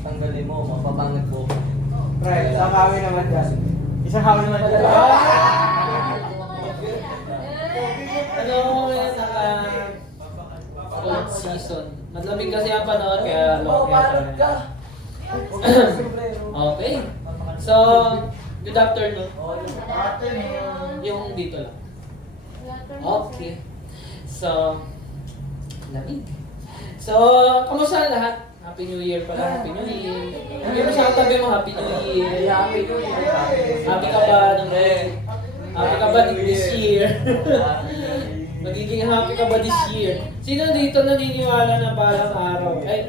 tanggalin mo, mapapangit po. Pre, isang hawi naman dyan. Isang hawi naman dyan. Ano yan, cold season. Madlamig kasi ang panahon, kaya long hair tayo. Okay. So, good afternoon. Yung dito lang. Okay. So, lamig. So, kamusta lahat? Happy New Year pala, Happy New Year. Hindi mo sa tabi mo, Happy New Year. Happy New Year. Happy ka ba Happy ka ba this year? Magiging happy ka ba this year? Sino dito naniniwala na balang araw? Ay,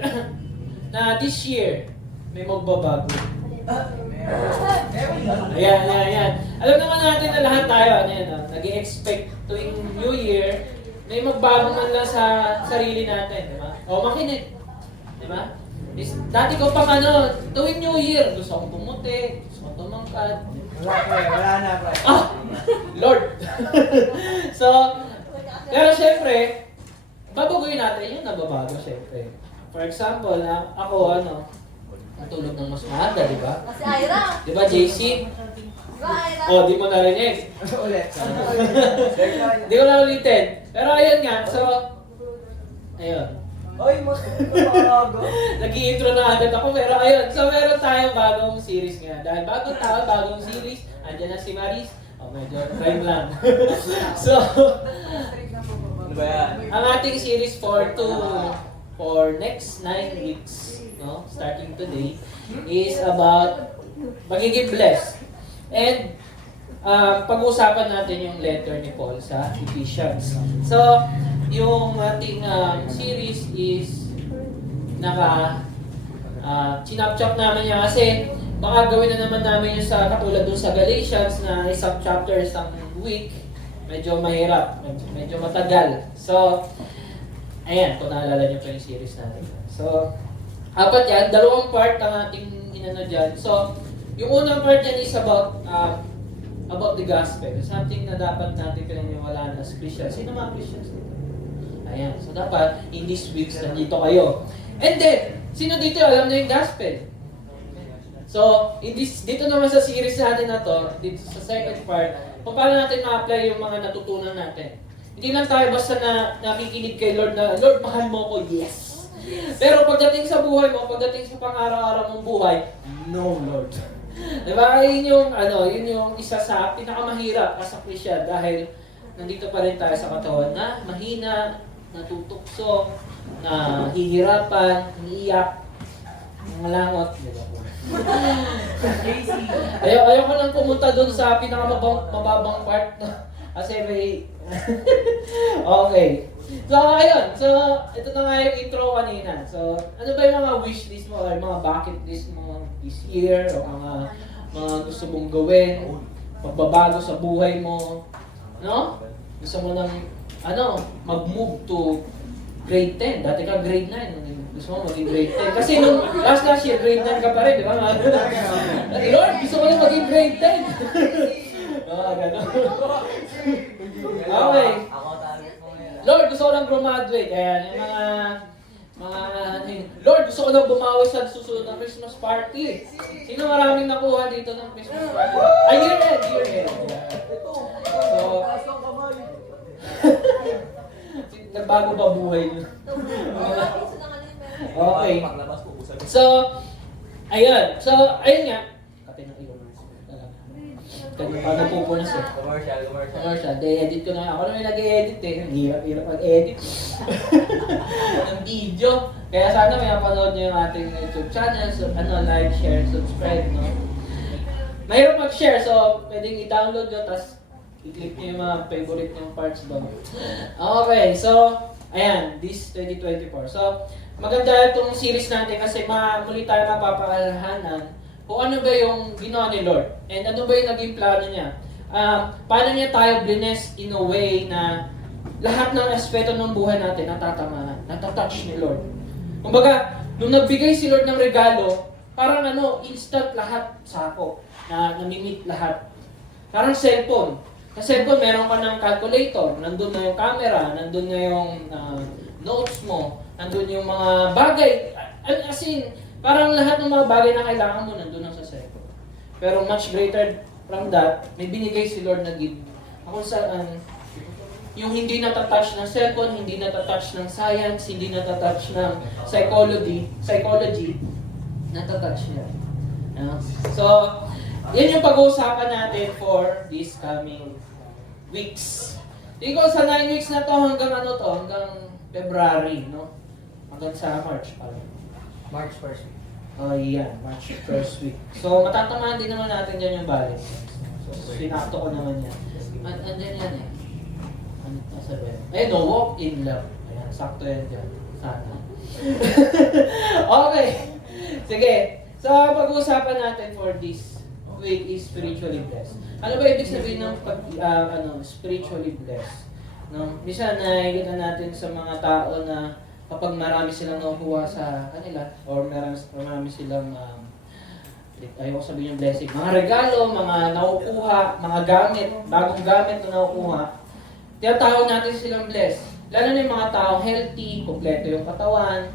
na this year, may magbabago. Ayan. Alam naman natin na lahat tayo, nag-i-expect tuwing New Year, may magbago man lang sa sarili natin, di ba? O makinig, di ba? Dati ko pang tuwing New Year, gusto kong pumuti, gusto kong tumangkad. Wala na, pre. Ah! Lord! So, pero syempre, babaguhin natin yung nababago syempre. For example, ako natulog ng mas maaga, di ba? Kasi Ira. Di ba, JC? Oh, di mo narinig. Ulit. Di ko na ulitin. Pero ayun nga, so, ayun. Ay, mas bago. Nag-i-intro na agad ako, pero ayun. So, meron tayong bagong series nga. Dahil bagong tao, bagong series. Andiyan na si Maris. Oh, medyo prime lang. So, Ano ba yan? ang ating series for next 9 weeks, no, starting today, is about magiging blessed. And pag-uusapan natin yung letter ni Paul sa Ephesians. So, yung ating series is chinap-chop namin niya kasi baka gawin na naman namin yung sa katulad dun sa Galatians na isang chapter, isang week. Medyo mahirap, medyo matagal. So, ayan, kung naalala niyo pa yung series natin. So, apat yan, dalawang part ang ating inano dyan. So, yung unang part yan is about the gospel. Something na dapat natin pinaniwalaan as Christians. Sino mga Christians dito? Ayan, so dapat in these weeks nandito kayo. And then, sino dito alam na yung gospel? So, dito naman sa series natin na to, dito sa second part, kung paano natin ma-apply yung mga natutunan natin. Hindi lang tayo basta nakikinig kay Lord na, Lord, mahal mo ko, yes. Pero pagdating sa buhay mo, pagdating sa pang-araw-araw mong buhay, no, Lord. Diba? Yun yung isa sa pinakamahirap as a Christian dahil nandito pa rin tayo sa katawan na mahina, natutukso, nahihirapan, umiiyak, malangot, diba? Ayoko nang pumunta doon sa pinakamababang part, no? Kasi may okay. So ayun, so ito na nga yung intro kanina. So ano ba yung mga wish list mo or mga bucket list mo this year o mga gusto mong gawin, magbabago sa buhay mo, no? Gusto mo nang mag-move to grade 10. Dati ka grade 9. Gusto mo maging grade 10. Kasi nung last year, grade 9 ka pa rin, di ba? Lord, gusto ko na maging grade 10. Gano'n. Okay. Ako target mo yan. Lord, gusto ko lang graduate. Ayan, yung Lord, gusto ko lang bumawi sa susunod ng Christmas party. Sino maraming nakuha dito ng Christmas party? Ay, year end. So, nagbago ba buhay nyo? Okay. Paglabas ko, usap. So, ayun nga. Kapit ng iyo. Pag napupunas eh. Commercial. De-edit ko na. Ako naman nag-e-edit eh. Ang hirap mag-edit. ng video. Kaya sana may napanood nyo yung ating YouTube channel. So, like, share, subscribe, no? Mahirap mag-share. So, pwedeng i-download nyo. Tapos, i-click nyo yung mga favorite nyong parts doon. Okay. So, ayan. This 2024. So, maganda itong series natin kasi muli tayo mapapaalalahanan kung ano ba yung ginawa ni Lord and ano ba yung naging plano niya. Paano niya tayo bless in a way na lahat ng aspeto ng buhay natin natatamahan, natatouch ni Lord. Kumbaga, nung nagbigay si Lord ng regalo, parang instant lahat sako, na namimit lahat. Parang cellphone. Sa cellphone, meron ka ng calculator, nandun na yung camera, nandun na yung notes mo, nandun yung mga bagay. As in, Parang lahat ng mga bagay na kailangan mo nandun lang sa second. Pero much greater from that, may binigay si Lord na gift. Ako saan, yung hindi natatouch ng second, hindi natatouch ng science, hindi natatouch ng psychology, natatouch niya. So, yan yung pag-uusapan natin for this coming weeks. Ikaw sa 9 weeks na to hanggang hanggang February, no? Hanggang sa March pala. March 1st. Oh, yeah, March first week. So, matatamaan din naman natin dyan yung Valentine's. So, sinakto ko naman yan. Andyan yan eh. Nasa ba yan? Eh, no, walk in love. Ayan, sakto yan dyan. Sana. Okay. Sige. So, pag-uusapan natin for this week is spiritually blessed. Ano ba ibig sabihin ng spiritually blessed? No? Minsan nakikita natin sa mga tao na kapag marami silang nakukuha sa kanila or marami silang ayoko sabihin yung blessing, mga regalo, mga nakukuha, mga gamit, bagong gamit na nakukuha, tinatawag natin silang blessed. Lalo na yung mga tao healthy, kompleto yung katawan,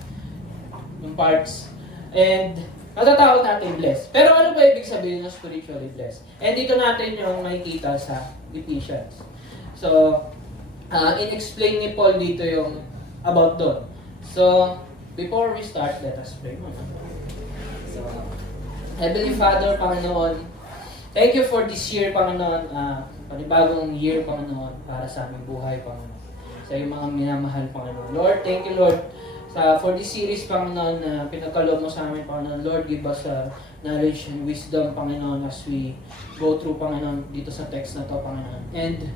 yung parts, and matatawag natin blessed. Pero ano ba ibig sabihin ng spiritually blessed? And dito natin yung makikita sa Ephesians. So, in-explain ni Paul dito yung about doon. So, before we start, let us pray muna. So, Heavenly Father, Panginoon, thank you for this year, Panginoon, panibagong year, Panginoon, para sa aming buhay, Panginoon. Sa iyong mga minamahal, Panginoon. Lord, thank you, Lord, for this series, Panginoon, na pinagkaloob mo sa amin, Panginoon. Lord, give us knowledge and wisdom, Panginoon, as we go through, Panginoon, dito sa text na to, Panginoon. And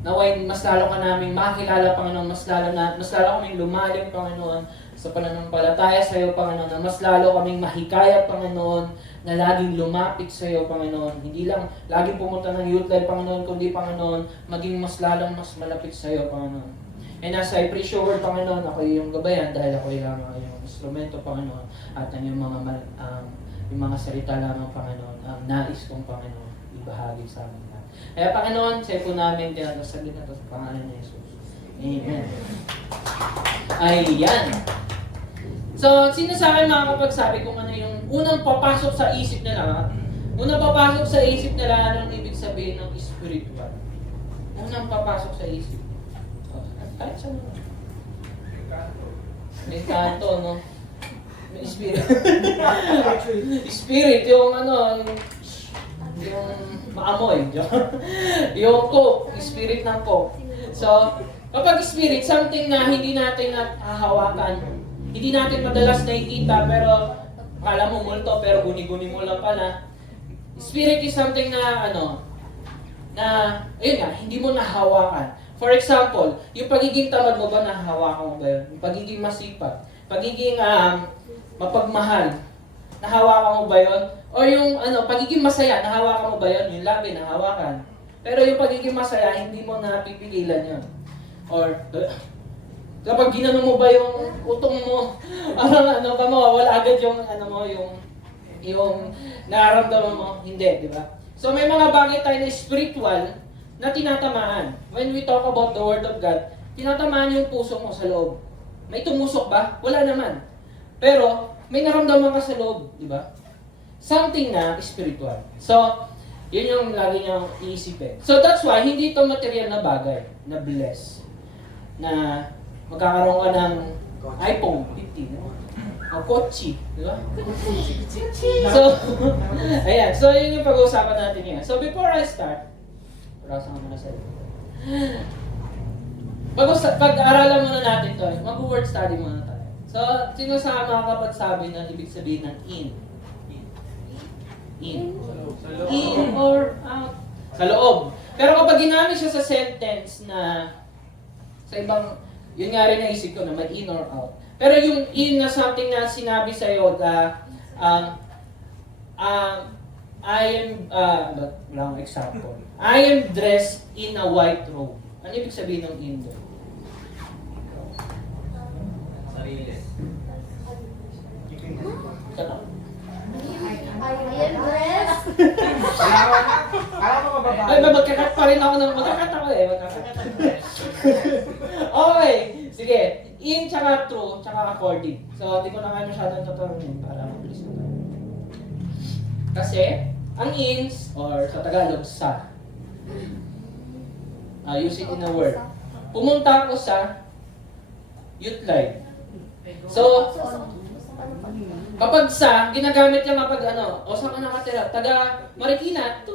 naway, mas lalo ka namin makilala, Panginoon, mas lalo kaming lumalim, Panginoon, sa pananampalataya sa iyo, Panginoon, na mas lalo kaming mahikayat, Panginoon, na laging lumapit sa iyo, Panginoon. Hindi lang laging pumunta ng youth life, Panginoon, kundi, Panginoon, maging mas lalong mas malapit sa iyo, Panginoon. And as I preach your word, Panginoon, ako yung gabayan dahil ako lang yung instrumento, Panginoon, at ang yung mga salita lamang, Panginoon, ang nais kong, Panginoon, ibahagi sa amin. Kaya, Panginoon, sa po namin tinatasalit na ito sa pangalan ni Jesus. Amen. Ayan. So, sino sa akin makakapagsabi kung ano yung unang papasok sa isip nila? Unang papasok sa isip nila, anong ibig sabihin ng spiritual? Unang papasok sa isip. Kahit saan naman. May kanto, no? May spirit. Spirit, yung yung maamoy. Yung coke, spirit ng coke. So, kapag spirit, something na hindi natin nahahawakan, hindi natin madalas nakikita, pero akala mo multo, pero guni-guni mo lang pala. Spirit is something na, ayun nga, hindi mo nahawakan. For example, yung pagiging tamad mo ba, nahawakan mo ba yun? Yung pagiging masipag, pagiging mapagmahal, nahawakan mo ba yun? O yung pagiging masaya, nahawakan mo ba yun? Yung labi, nahawakan. Pero yung pagiging masaya, hindi mo napipigilan yun. Or, kapag ginano mo ba yung utong mo, mawawala agad yung, yung nararamdaman mo, hindi, di ba? So may mga bagay tayo na spiritual na tinatamaan. When we talk about the Word of God, tinatamaan yung puso mo sa loob. May tumusok ba? Wala naman. Pero, may naramdaman ka sa loob, di ba? Something na spiritual. So, yun yung lagi niyang iisipin. So that's why, hindi ito material na bagay, na bless. Na magkakaroon ka ng iPhone 15, no? O kotse, di ba? So, ayan. So, yun yung pag-uusapan natin ngayon. So, before I start, parasan ka muna sa'yo. Pag-aralan muna natin to, mag-word study muna tayo. So, sino sa makakapagsabi ng ibig sabihin ng in? In. In or out. Sa loob. Pero kapag ginamit siya sa sentence na sa ibang, yun nga rin naisip ko na may in or out. Pero yung in na something na sinabi sa'yo na I am, wala akong example. I am dressed in a white robe. Ano ibig sabihin ng in doon? Sarili. Sana. I am dressed. Alam mo mababa. Ay, magkakat pa rin ako ng magkakat ako eh. Okay, sige. In, tsaka true, tsaka according. So, di ko na kayo masyadong tuturunin para mabilis na tayo. Kasi, ang ins, or sa Tagalog, sa. Use it in a word. Pumunta ako sa youth life. So, kapag sa, ginagamit niya kapag ano, o saan ka nakatira? Taga Marikina.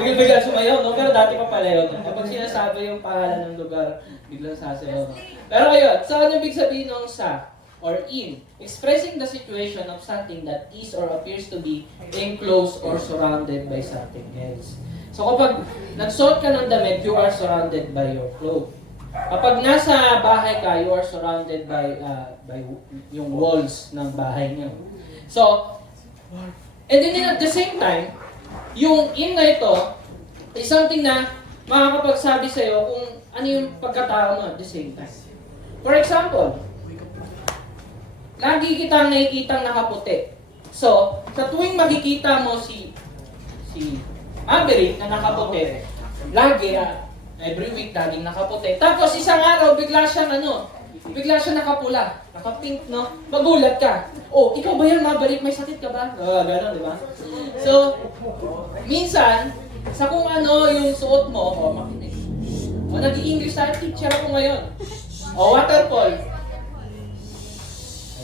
Bigla sumayaw, no? Pero dati pa pala yun. Kapag sinasabi yung pangalan ng lugar, biglang sasayaw. Pero ayun, saan yung ibig sabihin ng sa or in? Expressing the situation of something that is or appears to be enclosed or surrounded by something else. So kapag nagsuot ka ng damit, you are surrounded by your clothes. Kapag nasa bahay ka, you are surrounded by yung walls ng bahay niyo. So, and then at the same time, yung in na ito is something na makakapagsabi sa'yo kung ano yung pagkatao mo at the same time. For example, lagi kitang nakikitang nakaputi. So, sa tuwing makikita mo si Maverick na nakaputi, lagi every week laging nakaputi. Tapos isang araw bigla siyang nakapula, nakapink, no? Magulat ka. Oh, ikaw ba yan, Maverick? May sakit ka ba? Gano'n, di ba? So, minsan, sa kung ano yung suot mo, makinig. Nag-i-English tayo, teacher ako ngayon. Waterfall.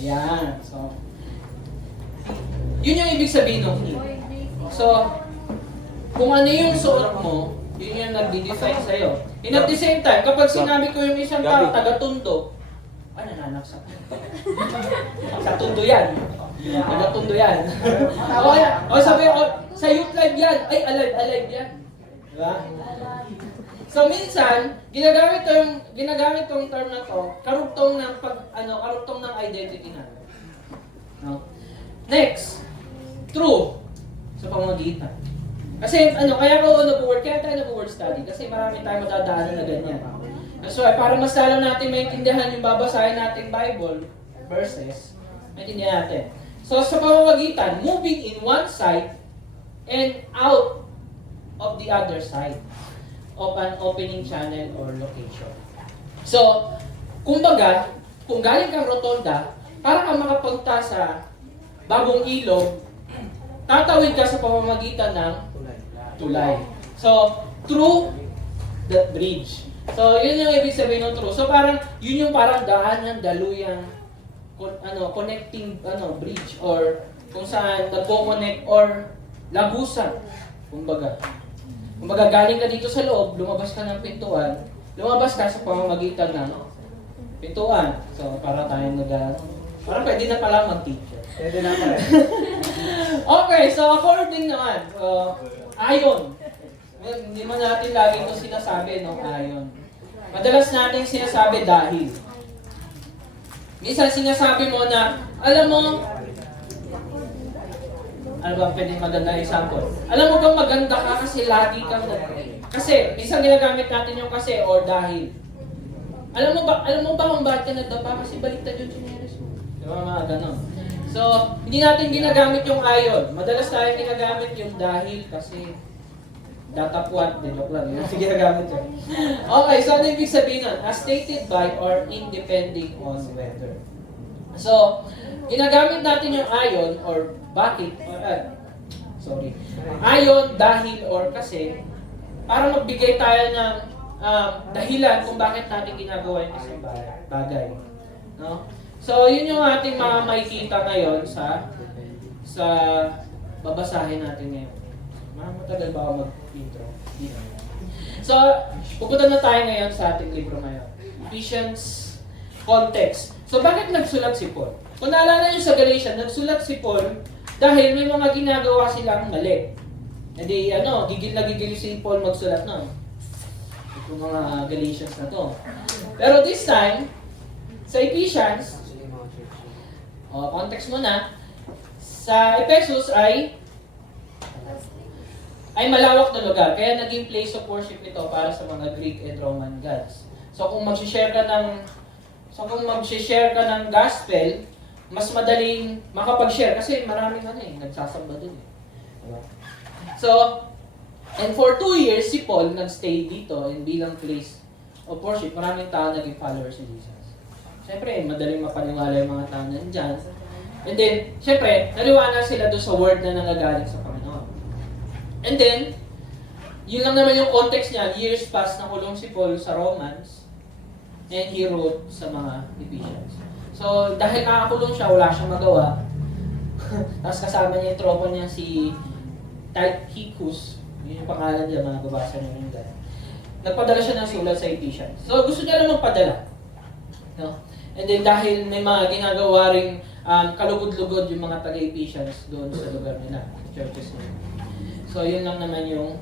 Ayan. So, yun yung ibig sabihin ng in. So, kung ano yung suot mo, yun yung nag-define sa'yo. And at the same time, kapag sinabi ko yung isang tao, taga-tundo, nananaksak. Sa tundo yan. Taga-tundo yan. Sabi ko, sa youth life yan, ay alive yan. Diba? So minsan, ginagamit tong term na to, karugtong ng identity na. No? Next, true sa pamamagitan. Kasi kaya tayo nag-word study kasi marami tayong madadaanan na ganyan. So para mas lalo natin maintindihan yung babasahin nating Bible verses, maintindihan natin. So sa pamamagitan, moving in one side and out of the other side of an opening channel or location. So, kumbaga, kung galing kang rotonda, para kang makapunta sa bagong ilog, tatawid ka sa pamamagitan ng tulay. So, through the bridge. So, yun yung ibig sabihin ng through. So, yun yung parang daanan, daluyang, connecting, bridge, or kung saan nagko-connect, or lagusan. Kumbaga, galing ka dito sa loob, lumabas ka ng pintuan, lumabas ka sa pamamagitan ng pintuan. So, para tayong parang pwede na pala mag-teacher. Pwede na pala. Okay, so according naman, ayon. Hindi man natin lagi ito sinasabi, no? Ayon. Madalas natin sinasabi dahil. Minsan sinasabi mo na, alam mo, ano ba pwedeng maganda example? Alam mo bang maganda ka kasi lagi kang kasi, minsan ginagamit natin yung kasi or dahil. Alam mo ba kung bakit ka nagdapa? Kasi baliktad yung chineres mo. Diba mga ganon. So, hindi natin ginagamit yung ayon. Madalas tayo ginagamit yung dahil kasi datapuan, joke lang. Yung ginagamit yun. Okay, so ano ibig sabihin nun? As stated by or independing on whether. So, ginagamit natin yung ayon or bakit, ayon, dahil, or kasi, para magbigay tayo ng dahilan kung bakit natin ginagawa yung isang bagay. No? So, yun yung ating makikita ngayon sa babasahin natin ngayon. Matagal ba ako mag-intro? So, pupunta na tayo ngayon sa ating libro ngayon. Ephesians context. So, bakit nagsulat si Paul? Kung naalala nyo sa Galatians, nagsulat si Paul dahil may mga ginagawa silang mali. Hindi, gigil na gigil si Paul magsulat nun. Itong mga Galatians na to. Pero this time, sa Ephesians, context muna, sa Ephesus ay malawak na lugar. Kaya naging place of worship ito para sa mga Greek and Roman gods. So kung mag-share ka ng gospel, mas madaling makapag-share kasi maraming nagsasamba dun eh. Diba? So, and for 2 years si Paul nagstay dito bilang place of worship, maraming tao naging followers ni Jesus. Siyempre, madaling mapaniwala yung mga tao nandyan. And then, siyempre, naliwanag sila doon sa word na nanggagaling sa Panginoon. And then, yun lang naman yung context niya. Years past nakulong si Paul sa Romans and he wrote sa mga Ephesians. So, dahil nakakulong siya, wala siyang magawa. Tapos kasama niya yung tropa niya si Tychicus. Yun yung pangalan niya, mga babasa niyo rin dahil. Nagpadala siya ng sulat sa Ephesians. So, gusto niya lang magpadala. No? And then, dahil may mga ginagawa ring kalugod-lugod yung mga taga-Ephesians doon sa lugar nila, churches nila. So, yun lang naman yung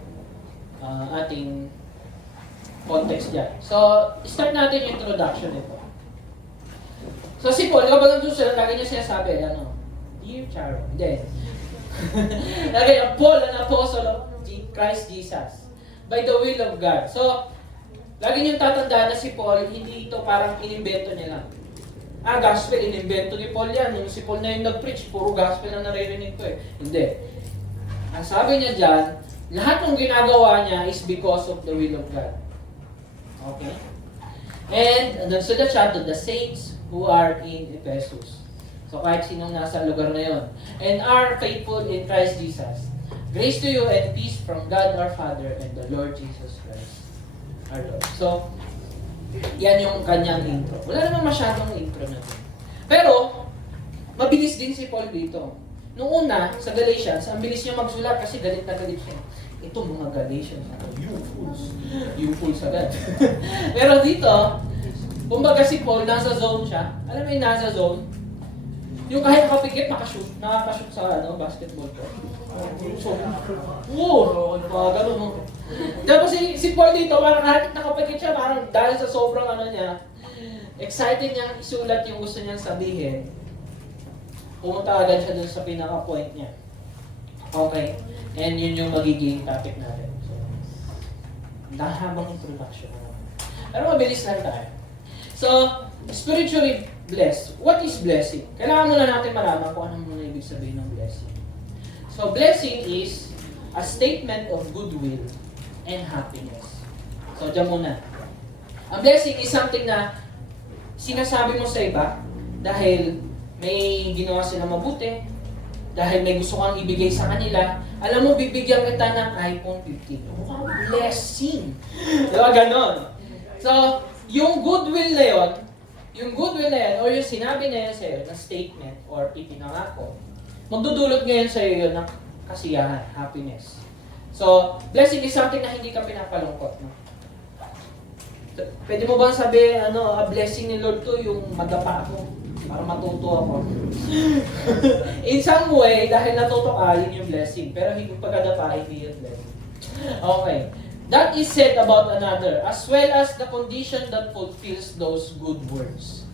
ating context dyan. So, start natin yung introduction nito. So, si Paul, kapag nagsusulat, lagi niya sinasabi, Dear Charo, hindi. Lagi niya, Paul, an apostle of Christ Jesus, by the will of God. So, lagi niyong tatandaan na si Paul, hindi ito parang inimbento niya lang. Gospel, inimbento ni Paul yan. Nung si Paul na yung nag-preach, puro gospel na naririnig ko eh. Hindi. Ang sabi niya dyan, lahat ng ginagawa niya is because of the will of God. Okay? And, sa the chat, the saints who are in Ephesus. So, kahit sinong nasa lugar na yon. And are faithful in Christ Jesus. Grace to you and peace from God our Father and the Lord Jesus Christ, our Lord. So, yan yung kanyang intro. Wala naman masyadong intro na ito. Pero, mabilis din si Paul dito. Noong una, sa Galatians, ang bilis niya magsulat kasi galit na galit siya. Ito mga Galatians, you fools agad. Pero dito, kumbaga si Paul, nasa zone siya. Alam mo yung nasa zone? Yung kahit nakapikit, nakakashoot sa basketball ko. So, ganun mo. Tapos si Paul dito, parang kahit nakapikit siya, parang dahil sa sobrang niya, excited niyang isulat yung gusto niyang sabihin, pumunta agad siya dun sa pinaka-point niya. Okay? And yun yung magiging topic natin. So, habang introduction. Pero mabilis lang tayo. So, spiritually blessed. What is blessing? Kailangan muna natin malaman kung ano muna ibig sabihin ng blessing. So, blessing is a statement of goodwill and happiness. So, dyan muna. Ang blessing is something na sinasabi mo sa iba dahil may ginawa sila mabuti, dahil may gusto kang ibigay sa kanila. Alam mo, bibigyan kita ng iPhone 15. Wow, blessing! Diba, ganon? So, yung goodwill na yun, or yung sinabi na yun sa'yo, na statement, or ipinangako, magdudulot ngayon sa'yo yun ng kasiyahan, happiness. So, blessing is something na hindi ka pinapalungkot. No? Pwede mo bang sabihin, a blessing ni Lord to, yung madapa ako, para matuto ako. In some way, dahil natuto ka, yun yung blessing. Pero hindi pagkadapa, hindi yung blessing. Okay. That is said about another, as well as the condition that fulfills those good words.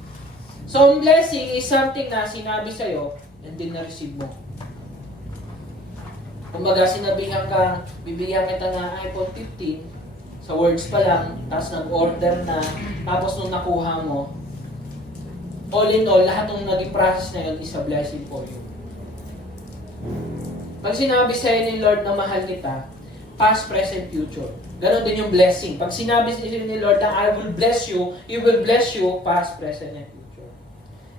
So, ang blessing is something na sinabi sa'yo, and then na-receive mo. Kumbaga, sinabihan ka, bibigyan kita ng iPhone 15, sa words pa lang, tapos nag-order na, tapos nung nakuha mo, all in all, lahat ng naging process na yun is a blessing for you. Pag sinabi sa'yo ni Lord na mahal kita, past, present, future. Ganon din yung blessing. Pag sinabi ni Lord na I will bless you, He will bless you, past, present, and future.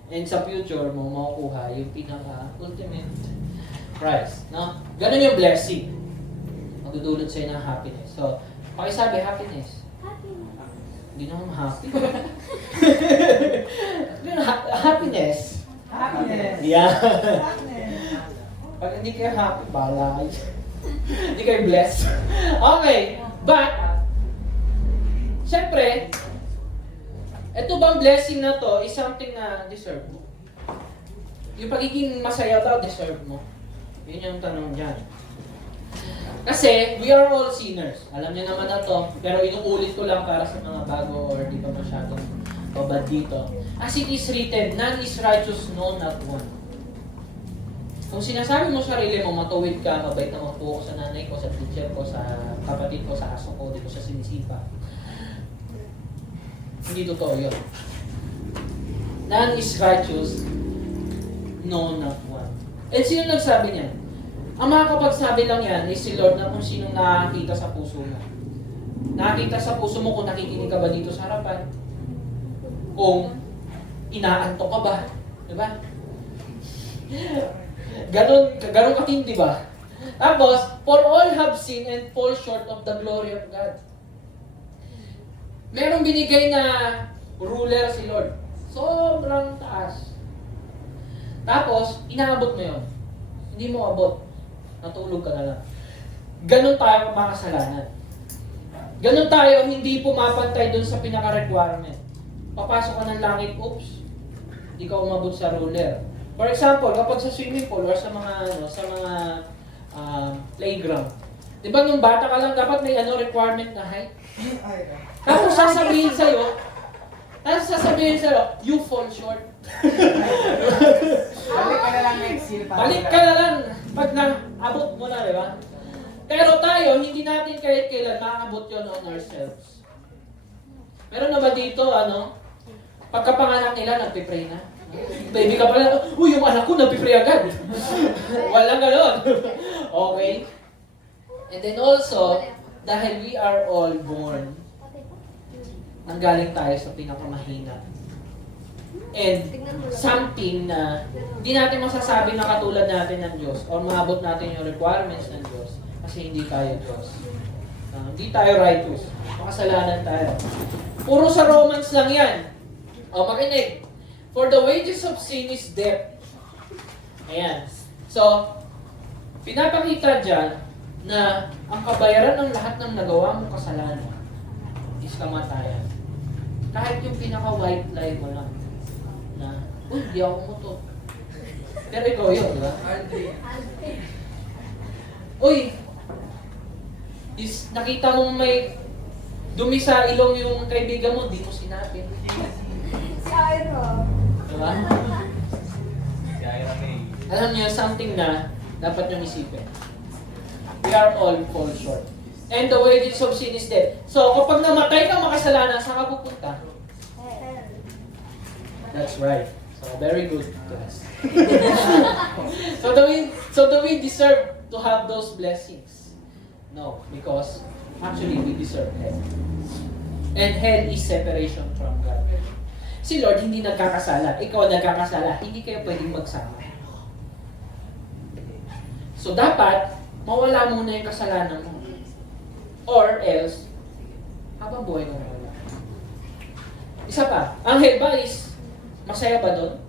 And sa future mo, makukuha yung pinaka-ultimate prize. No? Ganon yung blessing. Magdudulot sa'yo ng happiness. So, pakisabi, happiness. Hindi naman happy. Happiness. Happiness. Yeah. Happiness. Pag hindi kayo happy, bahala kayo. Hindi kayo blessed. Okay. But, syempre, ito bang blessing na to is something na deserve mo? Yung pagiging masaya ba, deserve mo? Yun yung tanong dyan. Kasi, we are all sinners. Alam niyo naman na to, pero inuulit ko lang para sa mga bago or di pa masyadong babad dito. As it is written, none is righteous, no, not one. Kung sinasabi mo sarili mo, matuwid ka, mabait naman po ako sa nanay ko, sa teacher ko, sa kapatid ko, sa aso ko, di ko siya sinisipa. Hindi totoo yun. None is righteous, no, not one. And sino nagsabi niyan? Ang makakapagsabi lang yan is si Lord na kung sinong nakakita sa puso mo. Nakita sa puso mo kung nakikinig ka ba dito sa harapan. Kung inaantok ka ba. Diba? Ganon katindi ba? Tapos, for all have sinned and fall short of the glory of God. Merong binigay na ruler si Lord. Sobrang taas. Tapos, inaabot mo yun. Hindi mo abot. Natulog ka na lang. Ganon tayo makasalanan. Ganon tayo hindi pumapantay dun sa pinaka-requirement. Papasok ka ng langit, oops, hindi ka umabot sa ruler. For example, kapag sa swimming pool or sa mga playground, di ba nung bata ka lang dapat may requirement na height? Tapos sasabihin sa'yo, you fall short. Balik ka na lang next year. Balik ka na lang pag naabot mo na, di ba? Pero tayo, hindi natin kahit kailan maabot yun on ourselves. Meron na ba dito, pagkapanganak nila, nagpipray na? Baby ka pala, yung anak ko nagpipray agad. Walang ganon. Okay? And then also, dahil we are all born, nanggaling tayo sa pinakamahina. And something na hindi natin masasabi na katulad natin ng Diyos o maabot natin yung requirements ng Diyos kasi hindi tayo Diyos. Hindi tayo righteous. Makasalanan tayo. Puro sa Romans lang yan. O, makinig. For the wages of sin is death. Ayan. So, pinapakita dyan na ang kabayaran ng lahat ng nagawa mong kasalanan is kamatayan. Kahit yung pinaka-white lie mo lang na, di ako umuto. Pero ikaw yun, di ba? Nakita mo may dumi sa ilong yung kaibigan mo, di mo sinabi. Si Ira. Diba? Si Ira May. Alam niyo, something na dapat niyong isipin. We are all fall short. And the wages of sin is death. So, kapag namatay ka makasalanan, saan ka pupunta? That's right. So, very good class. So do we deserve to have those blessings? No, because actually we deserve hell. And hell is separation from God. Si Lord hindi nagkakasala. Ikaw nagkakasala. Hindi kayo pwedeng magsama. So dapat, mawala muna yung kasalanan mo. Or else, habang buhay mo mawala. Isa pa, ang hell ba is masaya ba doon?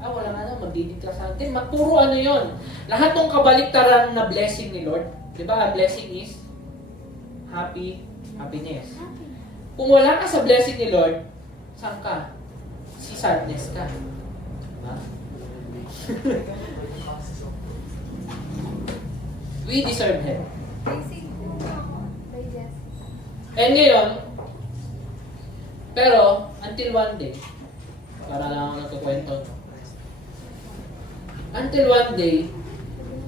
Wala nga na, magdidikta sa atin. Puro yun. Lahat ng kabaliktaran na blessing ni Lord, di ba, ang blessing is happiness. Kung wala ka sa blessing ni Lord, saan ka? Si sadness ka. Diba? We deserve hell. And ngayon, pero, until one day, para lang ako nagkukwento. Until one day,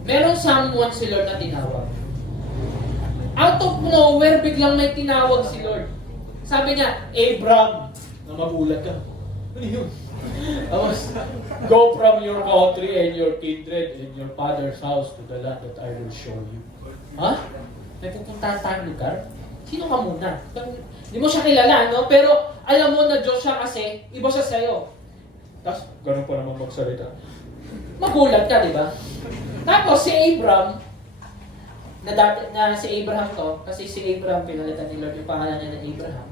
merong someone si Lord na tinawag. Out of nowhere, biglang may tinawag si Lord. Sabi niya, Abram, na magulat ka. Ano yun? Tapos, go from your country and your kindred and your father's house to the land that I will show you. Ha? May pupuntahan tayong lugar? Sino ka muna? Hindi mo siya kilala, no? Pero alam mo na Diyos siya kasi, iba siya sa'yo. Tapos, ganun pa naman magsalita. Magulat ka, di ba? Tapos si Abram, na si Abraham to, kasi si Abraham, pinalitan ni Lord yung pangalan niya na Abraham.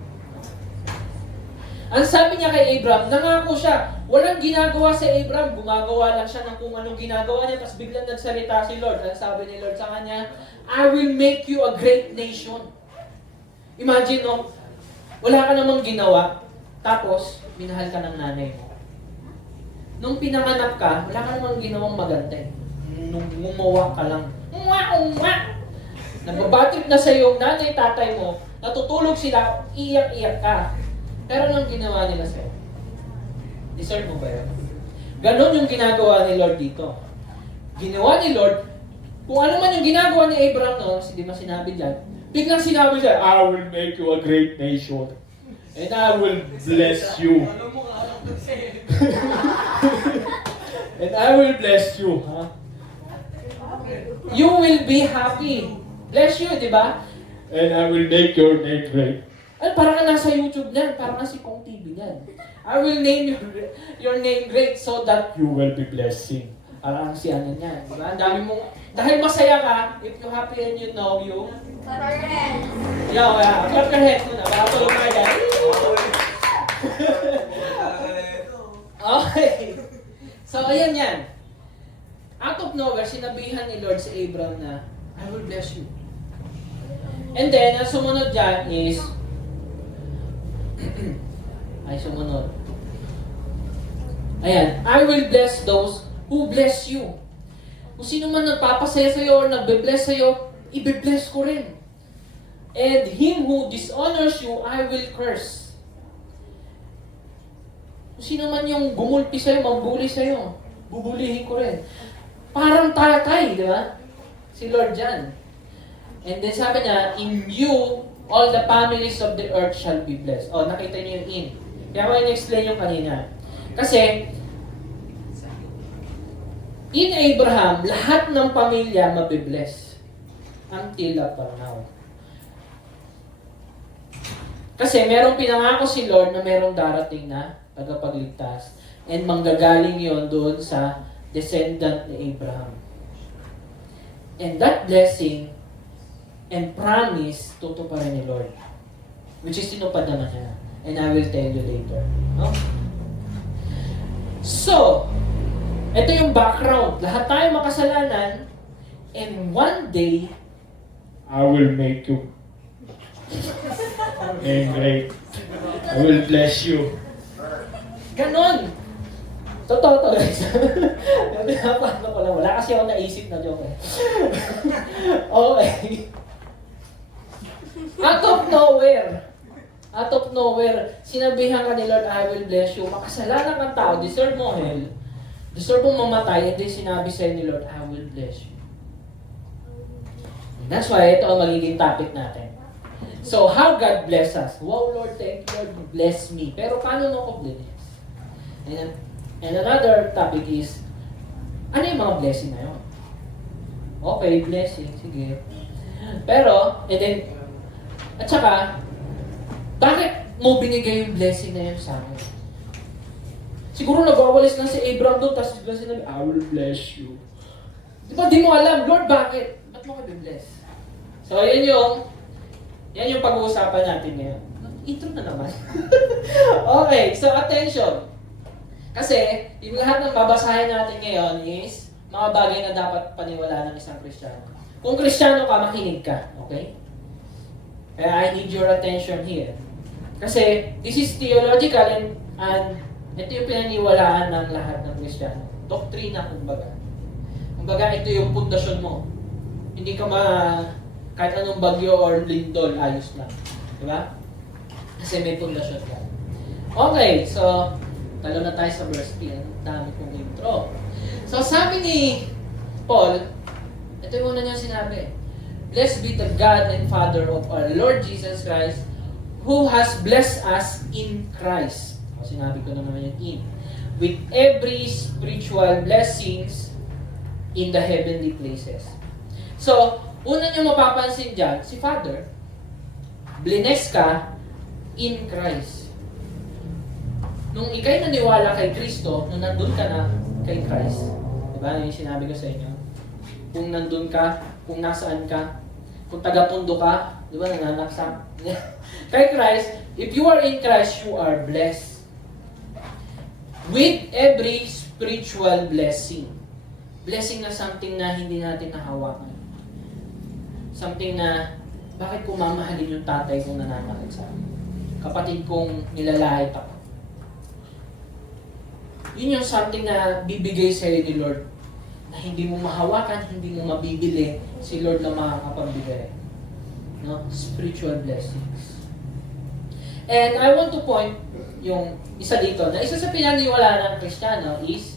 Ang sabi niya kay Abraham, nangako siya, walang ginagawa si Abraham, gumagawa lang siya ng kung anong ginagawa niya, tapos biglang nagsalita si Lord. Ang sabi ni Lord sa kanya, I will make you a great nation. Imagine, no? Wala ka namang ginawa, tapos minahal ka ng nanay mo. Nung pinanganak ka, wala ka namang ginawang maganda. Nung gumawa ka lang, nagbabatrip na sa iyong nanay, tatay mo, natutulog sila, iyak-iyak ka. Pero anong ginawa nila sa'yo? Deserve mo ba yun? Ganon yung ginagawa ni Lord dito. Ginawa ni Lord, kung ano man yung ginagawa ni Abraham, no, di ba sinabi dyan, biglang sinabi dyan, I will make you a great nation. And I will bless you. And I will bless you. Huh? You will be happy. Bless you, di ba? And I will make your name great. Ay, parang ka nasa YouTube niyan. Parang ka si Kong TV niyan. I will name your name great so that you will be blessing. Parang si ano niyan. Diba? Ang dami mong... Dahil masaya ka, if you're happy and you know you... Correct. Yeah. Clap your hands muna. Para tulong ka dyan. Okay. So, ayan yan. Out of nowhere, sinabihan ni Lord si Abraham na, I will bless you. And then, ang sumunod dyan is, ay sumunod. Ayan, I will bless those who bless you. Kung sino man nagpapasaya sa'yo or nagbe-bless sa'yo, ibe-bless ko rin. And him who dishonors you, I will curse. Kung sino man yung gumulpi sa'yo, mambuli sa'yo, bubulihin ko rin. Parang tatay, di ba? Si Lord dyan. And then sabi niya, in you, all the families of the earth shall be blessed. Oh, nakita niyo yung in. Kaya ko in-explain yung kanina. Kasi, in Abraham, lahat ng pamilya mabibless. Until upon now. Kasi merong pinangako si Lord na merong darating na tagapagligtas. And manggagaling yon doon sa descendant ni Abraham. And that blessing and promise, tutuparin ni Lord. Which is tinupad naman niya. And I will tell you later. No? So, ito yung background. Lahat tayo makasalanan. And one day, I will make you great. I will bless you. Ganon. Totoo to guys. Pinapano ko lang. Wala kasi ako naisip na joke. Okay. Out of nowhere, sinabihan ka ni Lord, I will bless you. Makasalanan kang tao, deserve mo hell. Deserve mong mamatay, and then sinabi sa'yo ni Lord, I will bless you. And that's why ito ang magiging topic natin. So, how God bless us? Wow, Lord, thank you, Lord, bless me. Pero paano mo ko bless? And another topic is, ano yung mga blessing na yun? Okay, blessing, sige. Pero, and then, at saka, bakit mo binigay yung blessing na yun sa akin? Siguro nagwawalis lang si Abraham doon, tapos bigla sinabi, I will bless you. Di ba, di mo alam, Lord, bakit? Ba't mo ka bless? So, yan yung pag-uusapan natin ngayon. Intro na naman. Okay, so attention. Kasi, yung lahat ng babasahin natin ngayon is mga bagay na dapat paniwalaan ng isang Kristiyano. Kung Kristiyano ka, makinig ka. Okay? Kaya I need your attention here. Kasi, this is theological and ito yung pinaniwalaan ng lahat ng Kristiyano. Doktrina, kumbaga. Kumbaga, ito yung pundasyon mo. Hindi ka kahit anong bagyo or lindol, ayos lang. Diba? Kasi may pundasyon ka. Okay, so, talo na tayo sa verse 3. Ang dami kong intro. So, sabi ni Paul, ito yung una niya sinabi, Blessed be the God and Father of our Lord Jesus Christ, who has blessed us in Christ. O, sinabi ko na naman yung in. With every spiritual blessings in the heavenly places. So, una niyo mapapansin dyan, si Father, blines ka in Christ. Nung ikay naniwala kay Kristo, nung nandun ka na kay Christ, diba? Yung sinabi ko sa inyo. Kung nandun ka, kung nasaan ka, kung taga-pundo ka, diba? Nananaksak. Kay Christ, if you are in Christ, you are blessed. With every spiritual blessing. Blessing na something na hindi natin nahawakan. Something na, bakit ko mamahalin yung tatay kong nananakit sa akin? Kapatid kong nilalait ako. Yun yung something na bibigay sa'yo ni Lord na hindi mo mahawakan, hindi mo mabibili, si Lord na makakapagbigay. No? Spiritual blessings. And I want to point yung isa dito, na isa sa pinaniwalaan ng Kristiyano is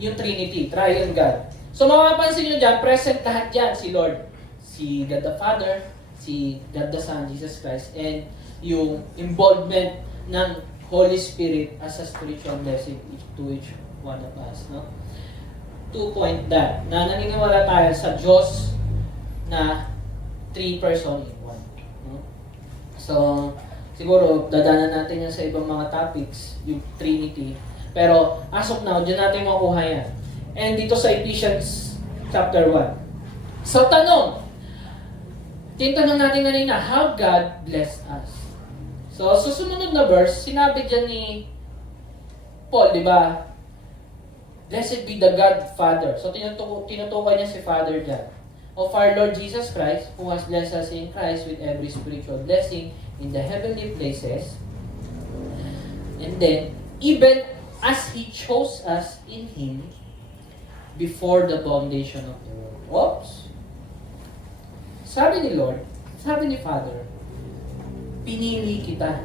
yung Trinity, Triune God. So mapapansin nyo dyan, present lahat dyan, si Lord. Si God the Father, si God the Son, Jesus Christ, and yung involvement ng Holy Spirit as a spiritual blessing to each one of us. No? To point that, na naniniwala tayo sa Diyos na 3 person in 1. So, siguro, dadanan natin yan sa ibang mga topics, yung Trinity. Pero, as of now, dyan natin makuha yan. And dito sa Ephesians chapter 1. So, tanong. Tinanong natin kanina, how God blessed us. So, susunod na verse, sinabi dyan ni Paul, di ba? Blessed be the God Father. So, tinutukoy niya si Father dyan. Of our Lord Jesus Christ, who has blessed us in Christ with every spiritual blessing in the heavenly places. And then, even as He chose us in Him before the foundation of the world. Oops! Sabi ni Lord, sabi ni Father, pinili kita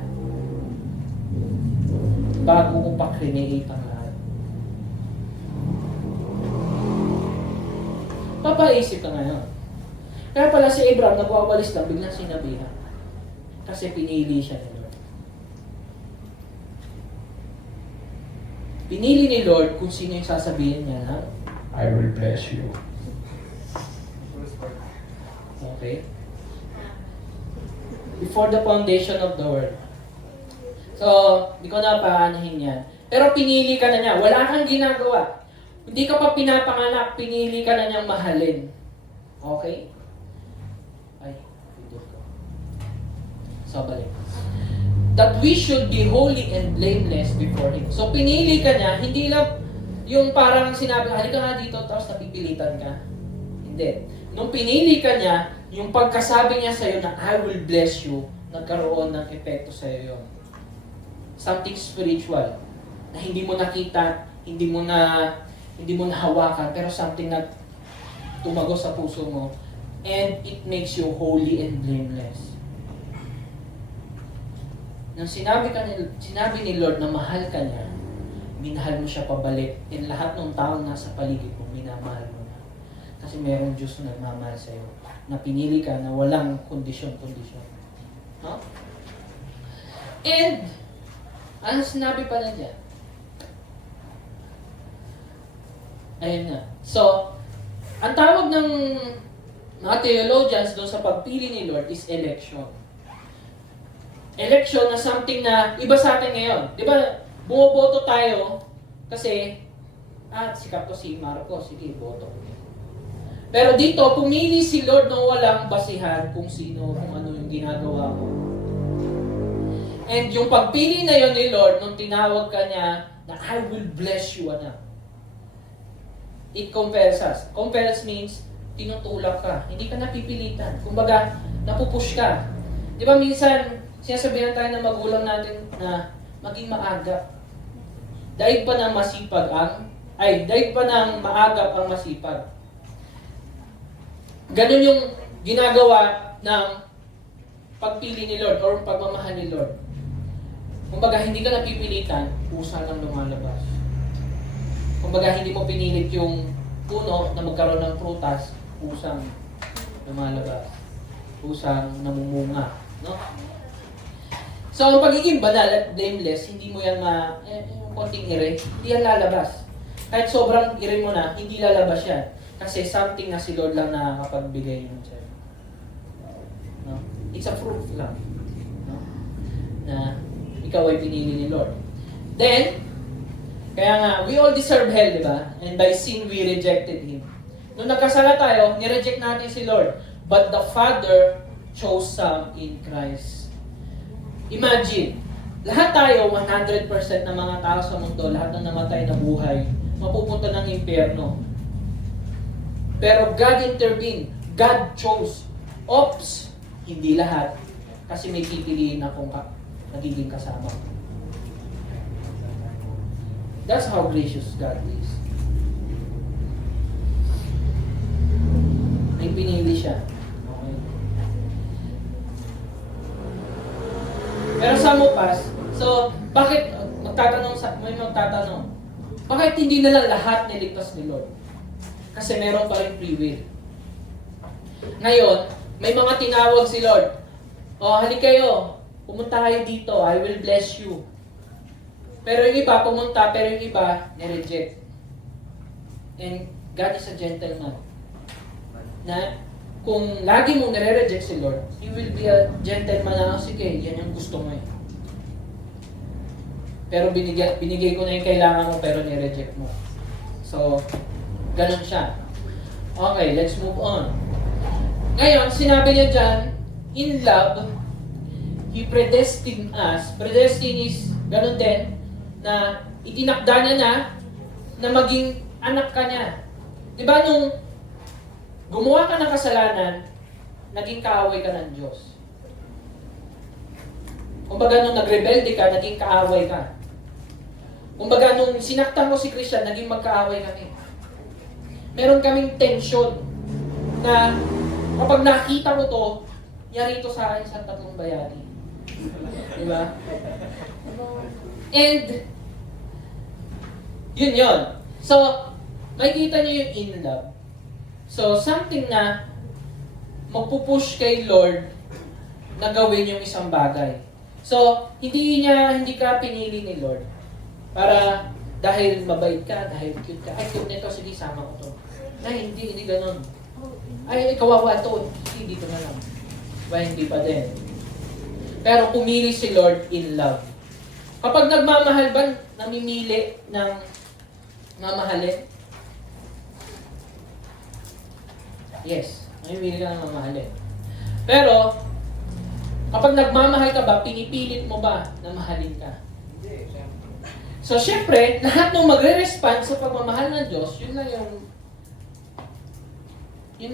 bago ko pa create ang lahat. Papaisip ka ngayon. Kaya pala si Abraham, nagwawalis lang, biglang sinabihan. Kasi pinili siya ni Lord. Pinili ni Lord kung sino yung sasabihin niya na, I will bless you. okay? Before the foundation of the world. So, di ko na paanahin yan. Pero pinili ka na niya. Wala kang ginagawa. Hindi ka pa pinapanganak, pinili ka na niyang mahalin. Okay? Ay, pindot ko. So, balik. That we should be holy and blameless before Him. So, pinili ka niya, hindi lang yung parang sinabi, halika nga dito, tapos napipilitan ka. Hindi. Nung pinili ka niya, yung pagkasabi niya sa'yo na, I will bless you, nagkaroon ng epekto sa'yo yun. Something spiritual, na hindi mo nakita, hindi mo na hawakan, pero something na tumago sa puso mo, and it makes you holy and blameless. Nang sinabi ni Lord na mahal ka niya, minahal mo siya pabalik, and lahat ng taong nasa paligid mo, minamahal mo na. Kasi mayroong Diyos na nagmamahal sa'yo, na pinili ka na walang kondisyon. No? And, ano sinabi pa na dyan? Ayun nga. So, ang tawag ng mga theologians doon sa pagpili ni Lord is election. Election na something na iba sa atin ngayon. Di ba, bumoboto tayo kasi, sikat to si Marcos, sige, boto. Pero dito, pumili si Lord na walang basihan kung ano yung ginagawa ko. And yung pagpili na yun ni Lord, nung tinawag ka niya na I will bless you, anak. It compels us. Compels means, tinutulak ka. Hindi ka napipilitan. Kumbaga, napupush ka. Di ba minsan, sinasabihan tayo ng magulang natin na maging maagap. Daig pa ng maagap ang masipag. Ganun yung ginagawa ng pagpili ni Lord or pagmamahal ni Lord. Kumbaga, hindi ka napipilitan, pusa lang lumalabas. Kumbaga, hindi mo pinilit yung puno na magkaroon ng prutas, pusang lumalabas. Pusang namumunga. No? So, ang pagiging banal at blameless, hindi mo yan yung konting ire, hindi yan lalabas. Kahit sobrang ire mo na, hindi lalabas yan. Kasi something na si Lord lang nakakapagbigay nun sa'yo. No? It's a proof lang. No? Na ikaw ay pinili ni Lord. Then, kaya nga, we all deserve hell, di ba? And by sin, we rejected Him. Nung nagkasala tayo, nireject natin si Lord. But the Father chose some in Christ. Imagine, lahat tayo, 100% ng mga tao sa mundo, lahat na namatay na buhay, mapupunta ng impyerno. Pero God intervened. God chose. Oops! Hindi lahat. Kasi may pipiliin akong nagiging kasama. That's how gracious God is. May pinili siya. Okay. Pero sa mupas, so, bakit, may magtatanong, bakit hindi na lang lahat niligtas ni Lord? Kasi meron pa rin free will. Ngayon, may mga tinawag si Lord. Halik kayo, pumunta kayo dito, I will bless you. Pero yung iba pumunta, pero yung iba nireject. And God is a gentleman. Na kung lagi mong nire-reject si Lord, He will be a gentleman na, sige, yan yung gusto mo eh. Pero binigay ko na yung kailangan mo, pero nire-reject mo. So, ganun siya. Okay, let's move on. Ngayon, sinabi niya dyan, in love, He predestined us. Predestined is ganun din, na itinakda niya na maging anak ka niya. Diba nung gumawa ka ng kasalanan, naging kaaway ka ng Diyos. Kumbaga nung nagrebelde ka, naging kaaway ka. Kumbaga nung sinaktan mo si Christian, naging magkaaway kami. Meron kaming tension na kapag nakita ko to, yari ito sa akin sa tatlong bayani. Diba? And, yun. So, makikita nyo yung in love. So, something na magpupush kay Lord na gawin yung isang bagay. So, hindi ka pinili ni Lord para dahil mabait ka, dahil cute ka, ay cute nito, sige, sama ko to. Na hindi ganun. Ay, kawawa to, sige, dito na lang. Ba, hindi pa din. Pero pumili si Lord in love. Kapag nagmamahal ba, namimili ng mamahalin? Yes, namimili ka ng mamahalin. Pero, kapag nagmamahal ka ba, pinipilit mo ba na mahalin ka? Hindi, syempre. So, syempre, lahat ng magre-respond sa pagmamahal ng Diyos, yun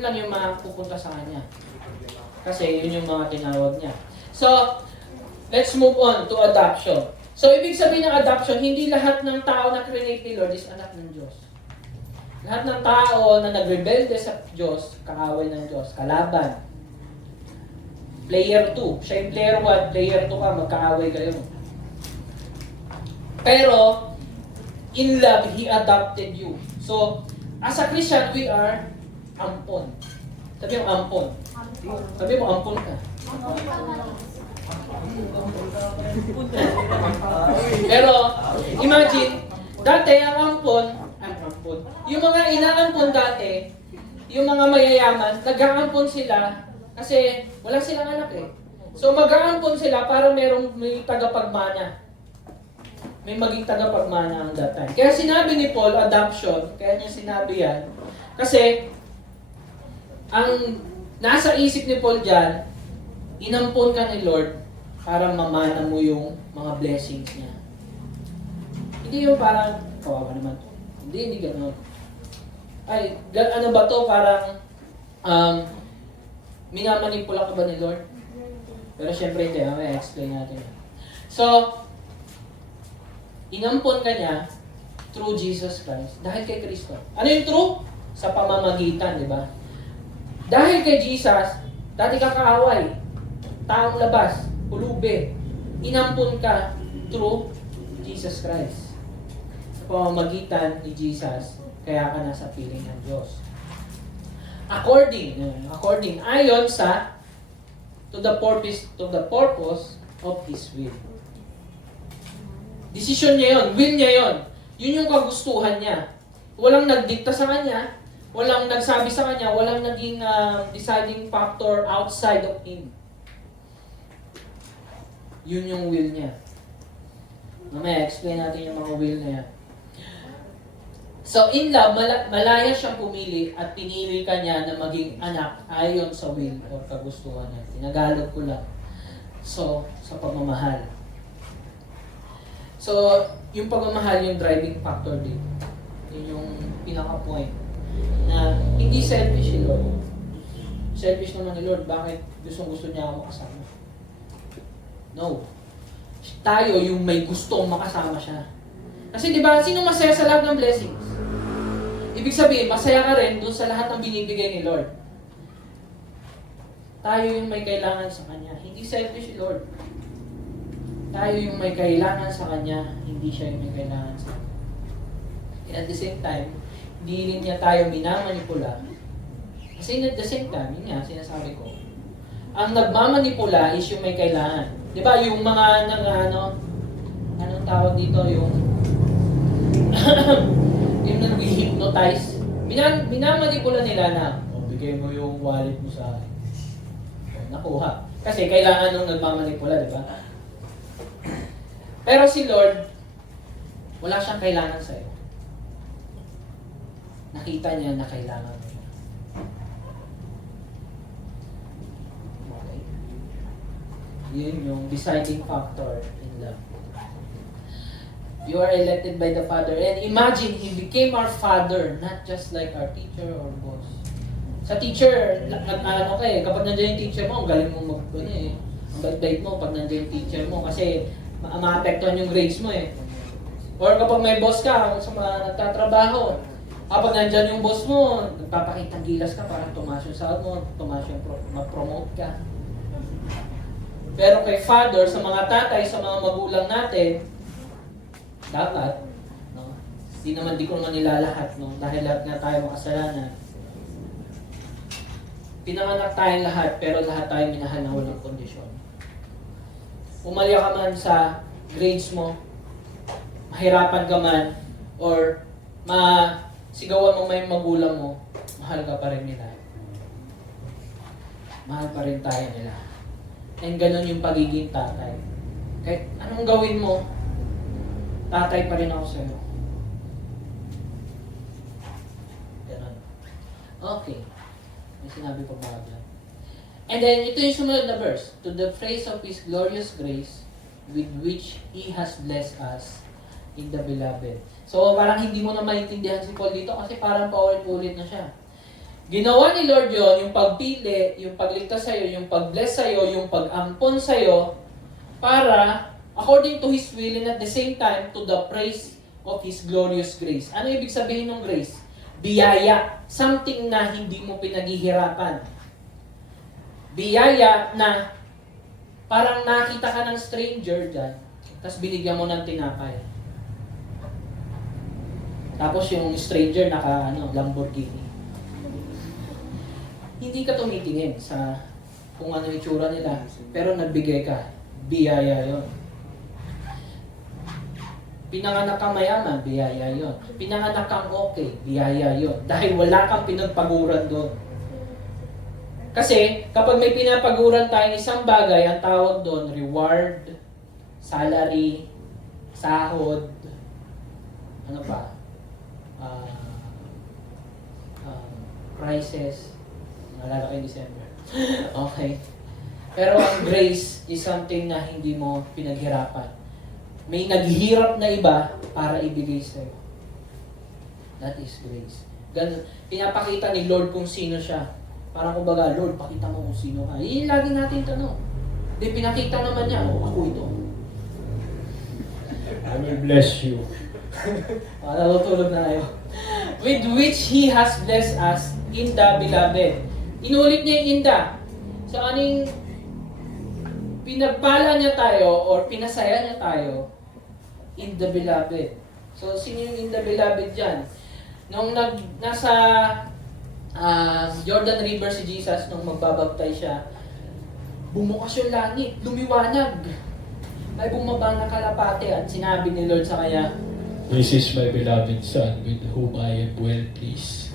lang yung mapupunta sa Kanya. Kasi yun yung mga tinawag niya. So, let's move on to adoption. So, ibig sabihin ng adoption, hindi lahat ng tao na create ni Lord is anak ng Diyos. Lahat ng tao na nagrebelde sa Diyos, kaaway ng Diyos, kalaban. Player 2. Siya yung player 1, player 2 ka, magkaaway kayo. Pero, in love, He adopted you. So, as a Christian, we are ampon. Sabi mo ampon. Sabi mo ampon ka. Pero, imagine, dati ang ampon, yung mga inaampon dati, yung mga mayayaman, nag-aampon sila kasi wala silang anak eh. So mag-aampon sila para may tagapagmana. May maging tagapagmana ang that time. Kaya sinabi ni Paul, adoption, kaya niya sinabi yan, kasi ang nasa isip ni Paul dyan, inampon ka ni Lord para mamana mo yung mga blessings niya. Hindi yung parang, kawawa naman to. Hindi gano'n. Ay, ano ba to? Parang, minamanipula ka ba ni Lord? Pero syempre hindi, may explain natin. So, inampon ka niya through Jesus Christ, dahil kay Kristo. Ano yung true? Sa pamamagitan, di ba? Dahil kay Jesus, dati ka kaaway, taong labas, pulubi, inampon ka through Jesus Christ. Sa pamamagitan ni Jesus, kaya ka nasa piling ng Diyos. According, ayon sa to the purpose of His will. Decision niya yun, will niya yun. Yun yung kagustuhan niya. Walang nagdikta sa kanya, walang nagsabi sa kanya, walang naging deciding factor outside of Him. Yun yung will niya. Mamaya, explain natin yung mga will na yan. So, in love, malaya siyang pumili at pinili ka niya na maging anak ayon sa will o kagustuhan niya. Tinagalog ko lang. So, sa pagmamahal. So, yung pagmamahal yung driving factor din. Yun yung pinaka-point. Na hindi selfish si Lord. Selfish naman ni Lord. Bakit gusto niya ako makasama? No. Tayo yung may gustong makasama siya. Kasi di ba, sino masaya sa lahat ng blessings? Ibig sabihin, masaya ka rin dun sa lahat ng binibigay ni Lord. Tayo yung may kailangan sa Kanya. Hindi selfish si Lord. Tayo yung may kailangan sa Kanya, hindi siya yung may kailangan sa Kanya. And at the same time, hindi rin niya tayo minamanipula. Kasi at the same time, yun nga, sinasabi ko, ang nagmamanipula is yung may kailangan. Di ba, yung mga anong tawag dito, yung yung nag-hypnotize, minamanipula nila na, bigay mo yung wallet mo sa akin. So, nakuha. Kasi kailangan nung nagmamanipula, di ba? Pero si Lord, wala siyang kailangan sa'yo. Nakita niya na kailangan mo siya. Okay. Yun yung deciding factor in love. You are elected by the Father. And imagine, He became our Father, not just like our teacher or boss. Sa teacher, kapag nandiyan yung teacher mo, ang galing mo ang bait mo pag nandiyan yung teacher mo kasi maapektuhan yung grades mo eh. Or kapag may boss ka, sa mga nagtatrabaho, kapag nandiyan yung boss mo, nagpapakitang gilas ka para tumaas yung sahod mo, tumaas yung mag-promote ka. Pero kay Father, sa mga tatay, sa mga magulang natin, dapat, no? Di ko naman nilalahat, no? Dahil lahat nga tayo makasalanan. Pinanganak tayong lahat, pero lahat tayo minahal na walang kondisyon. Umalya ka man sa grades mo, mahirapan ka man, or masigawan mo may magulang mo, mahal ka pa rin nila. Mahal pa rin tayo nila. And ganun yung pagiging tatay. Kahit anong gawin mo, tatay pa rin ako sa'yo. Ganun. Okay. May sinabi pa ba dyan? And then, ito yung sumunod na verse. To the praise of His glorious grace, with which He has blessed us in the beloved. So, parang hindi mo na maintindihan si Paul dito kasi parang paulit-ulit na siya. Ginawa ni Lord yon, yung pagpili, yung pagligtas sa'yo, yung pag-bless sa'yo, yung pag-ampon sa'yo, para, according to His will, and at the same time, to the praise of His glorious grace. Ano ibig sabihin ng grace? Biyaya. Something na hindi mo pinaghihirapan. Biyaya na parang nakita ka ng stranger dyan, tapos binigyan mo ng tinapay. Tapos yung stranger naka Lamborghini. Hindi ka tumitingin sa kung ano yung itsura nila, pero nagbigay ka. Biyaya yon. Pinanganak kang mayaman, biyaya yon. Pinanganak kang okay, biyaya yon. Dahil wala kang pinagpaguran doon. Kasi kapag may pinapaguran tayong isang bagay, ang tawag doon, reward, salary, sahod, ano pa? Prices. Nalala ko yung December. Okay. Pero ang grace is something na hindi mo pinaghirapan. May naghihirap na iba para ibigay sa'yo. That is grace. Ganun. Pinapakita ni Lord kung sino siya. Parang kumbaga, Lord, pakita mo kung sino ka. Yun lagi natin tanong. Di pinakita naman niya, ako ito. I will bless you. Natutulog na kayo. With which He has blessed us in the beloved. Inulit niya yung in the. So, aning pinagpala niya tayo or pinasaya niya tayo in the beloved. So, sino yung in the beloved dyan? Nung nasa Jordan River si Jesus, nung magbabaptay siya, bumukas yung langit, lumiwanag. Ay bumaba ng kalapate at sinabi ni Lord sa kanya, This is my beloved Son, with whom I am well pleased.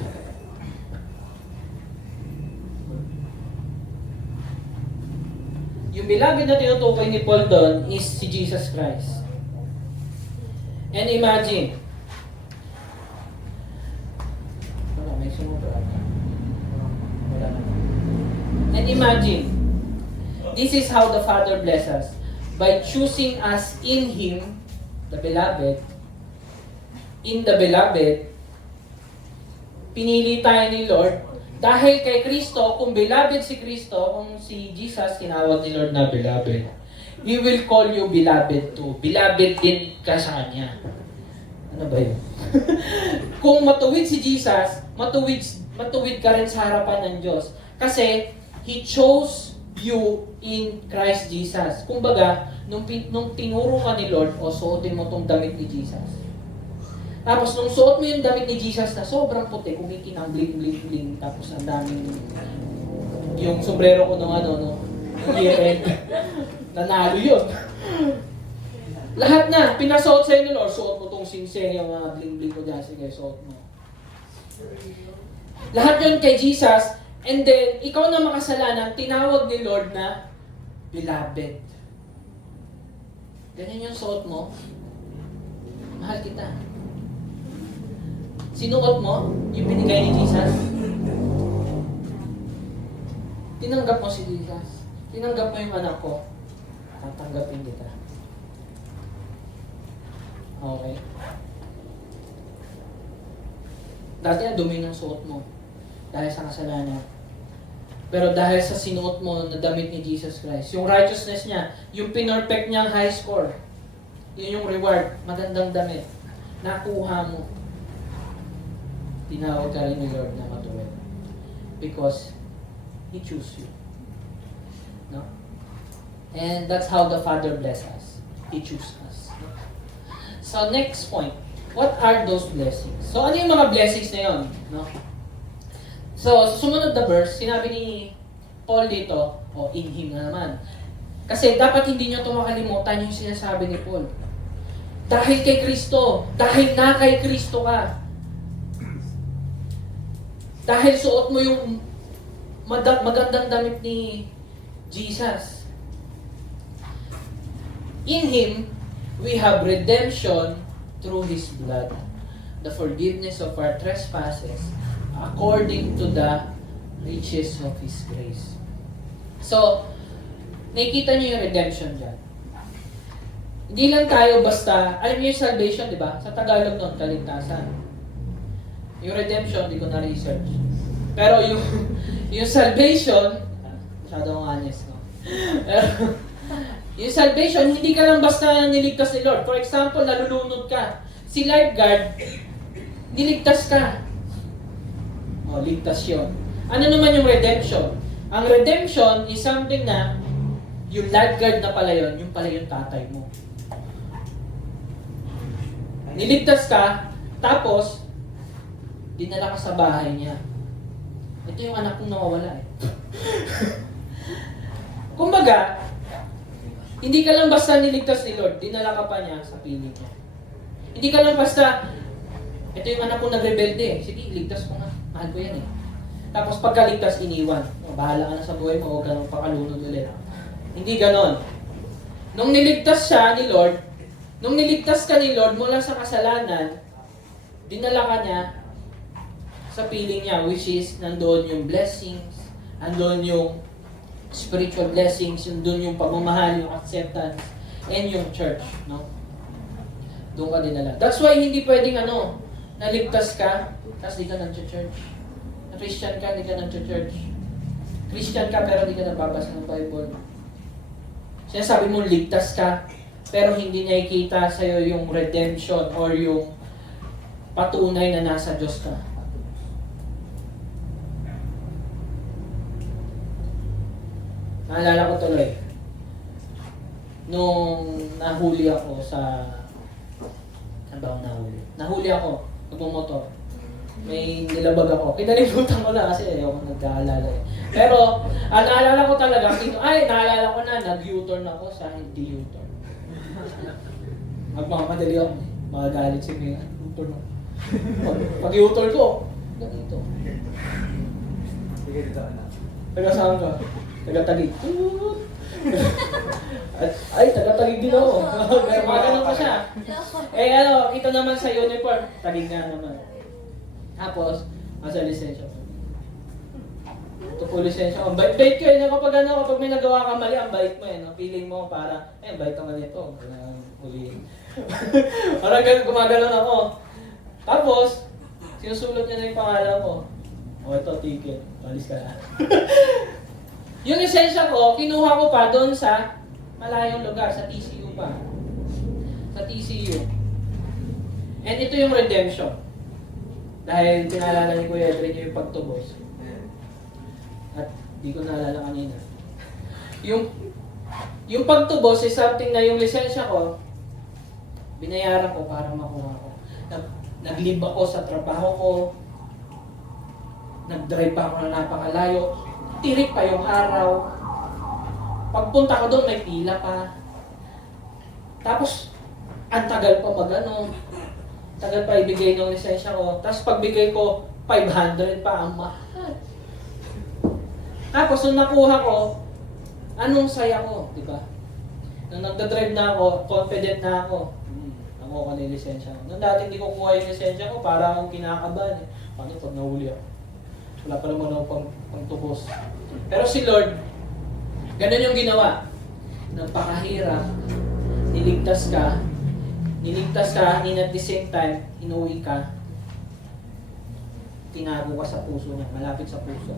yung beloved na tinutukoy ni Paul doon is si Jesus Christ. And imagine, wala, may sumubra. Wala na. And imagine, this is how the Father blesses us. By choosing us in Him, the beloved, in the beloved, pinili tayo ni Lord dahil kay Kristo, kung beloved si Kristo, kung si Jesus tinawag ni Lord na beloved, He will call you beloved too. Beloved din ka sa Kanya. Ano ba yun? Kung matuwid si Jesus, matuwid ka rin sa harapan ng Diyos. Kasi He chose you in Christ Jesus. Kumbaga, nung tinuro ka ni Lord, suotin mo tong damit ni Jesus. Tapos nung suot mo yung damit ni Jesus na sobrang puti, kumikinang bling, tapos ang daming yung sombrero ko nung year-end, nanalo yun. Lahat na, pinasuot sa'yo ni Lord, suot mo tong singseng, yung mga bling ko dyan, sige, suot mo. Lahat yun kay Jesus, And then, ikaw na makasalanan, tinawag ni Lord na beloved. Ganyan yung suot mo. Mahal kita. Sinuot mo yung binigay ni Jesus. Tinanggap mo si Jesus. Tinanggap mo yung anak ko. Tatanggapin kita. Okay. Dati na dumi ng suot mo dahil sa kasalanan. Pero dahil sa sinuot mo na damit ni Jesus Christ, yung righteousness niya, yung pinorfect niyang high score, yun yung reward, magandang damit, nakuha mo. Tinawag ka rin ni Lord na matuwid. Because He chose you. No? And that's how the Father bless us. He chose us. No? So next point, what are those blessings? So ano yung mga blessings na yun? No? So, sa sumunod na verse, sinabi ni Paul dito, in Him na naman. Kasi dapat hindi nyo ito makalimutan yung sinasabi ni Paul. Dahil kay Kristo, dahil na kay Kristo ka. Dahil suot mo yung magandang damit ni Jesus. In Him, we have redemption through His blood, the forgiveness of our trespasses, according to the riches of His grace. So, nakikita niyo yung redemption dyan. Hindi lang tayo basta, alam niyo yung salvation, di ba? Sa Tagalog nun, kaligtasan. Yung redemption, hindi ko na-research. Pero yung salvation, masyado akong honest, no? Pero, yung salvation, hindi ka lang basta niligtas ni Lord. For example, nalulunod ka. Si lifeguard, niligtas ka. O, ligtas yun. Ano naman yung redemption? Ang redemption is something na yung lifeguard na pala yun, yung pala yung tatay mo. Niligtas ka, tapos, dinala ka sa bahay niya. Ito yung anak kong nawawala eh. Kumbaga, hindi ka lang basta niligtas ni Lord, dinala ka pa niya sa piling niya. Hindi ka lang basta, ito yung anak kong nagrebelde eh. Sige, iligtas ko nga. Mahal ko yan eh. Tapos pagkaligtas, iniwan. O, bahala ka na sa buhay mo, huwag ka nang pakalunod ulit. Hindi ganon. Nung niligtas siya ni Lord, nung niligtas ka ni Lord mula sa kasalanan, dinala ka niya sa piling niya, which is nandoon yung blessings, nandoon yung spiritual blessings, nandoon yung pagmamahal, yung acceptance, and yung church. No? Doon ka dinala. That's why hindi pwedeng naligtas ka, tapos di ka nag-church. Na-Christian ka, di ka nag-church. Christian ka, pero di ka nababasa ng Bible. Sinasabi mo, ligtas ka, pero hindi nakikita sa'yo yung redemption or yung patunay na nasa Diyos ka. Naalala ko tuloy, nung nahuli ako sa... Saan ba ako nahuli? Nahuli ako, nagmumotor. May nilabag ako. Kinalimutan ko na kasi ayaw ko nagkaalala eh. Pero, naalala ko talaga, naalala ko na, nag-U-turn ako sa hindi U-turn. Magmakamadali ako. Magagalit si Mia. U-turn ako. Pag U-turn ko, ganito. Sige, dito na. Taga saan ka? Taga-Taguig. Ay, taga-Taguig din ako. Pero mga ganun pa siya. Ito naman sa uniform, Taguig nga naman. Tapos, nasa lisensya ko. Ito po lisensya ko. Bait ko yun. Kapag may nagawa ka mali, ang bait mo eh. Feeling mo para, bait naman ito. Ulihin. Parang gumaganon ako. Tapos, sinusulot niya na yung pangalan ko. Ito, ticket. Malis ka na. Yung lisensya ko, kinuha ko pa doon sa malayong lugar, sa TCU pa. Sa TCU. And ito yung redemption. Dahil pinaalala ni Kuya Edrin yung pagtubos. At di ko naalala kanina. Yung pagtubos is something na yung lisensya ko, binayaran ko para makuha ko. Nag-leave ako sa trabaho ko. Nag-drive pa ako na napakalayo. Tirik pa yung araw. Pagpunta ko doon, may pila pa. Tapos, ang tagal pa tagal pa ibigay ng lisensya ko. Tapos pagbigay ko, 500 pa ang mahal. Tapos, nung nakuha ko, anong saya ko, di ba? Nung nagdadrive na ako, confident na ako. Nakuha ko na yung lisensya ko. Nung dati hindi ko kuha yung lisensya ko, para akong kinakabahan. Paano pag nahuli ako? Wala pa naman ako pang tubos. Pero si Lord, ganun yung ginawa. Nagpakahirap, niligtas ka, and at the same time, inuwi ka, tinago ka sa puso niya, malapit sa puso.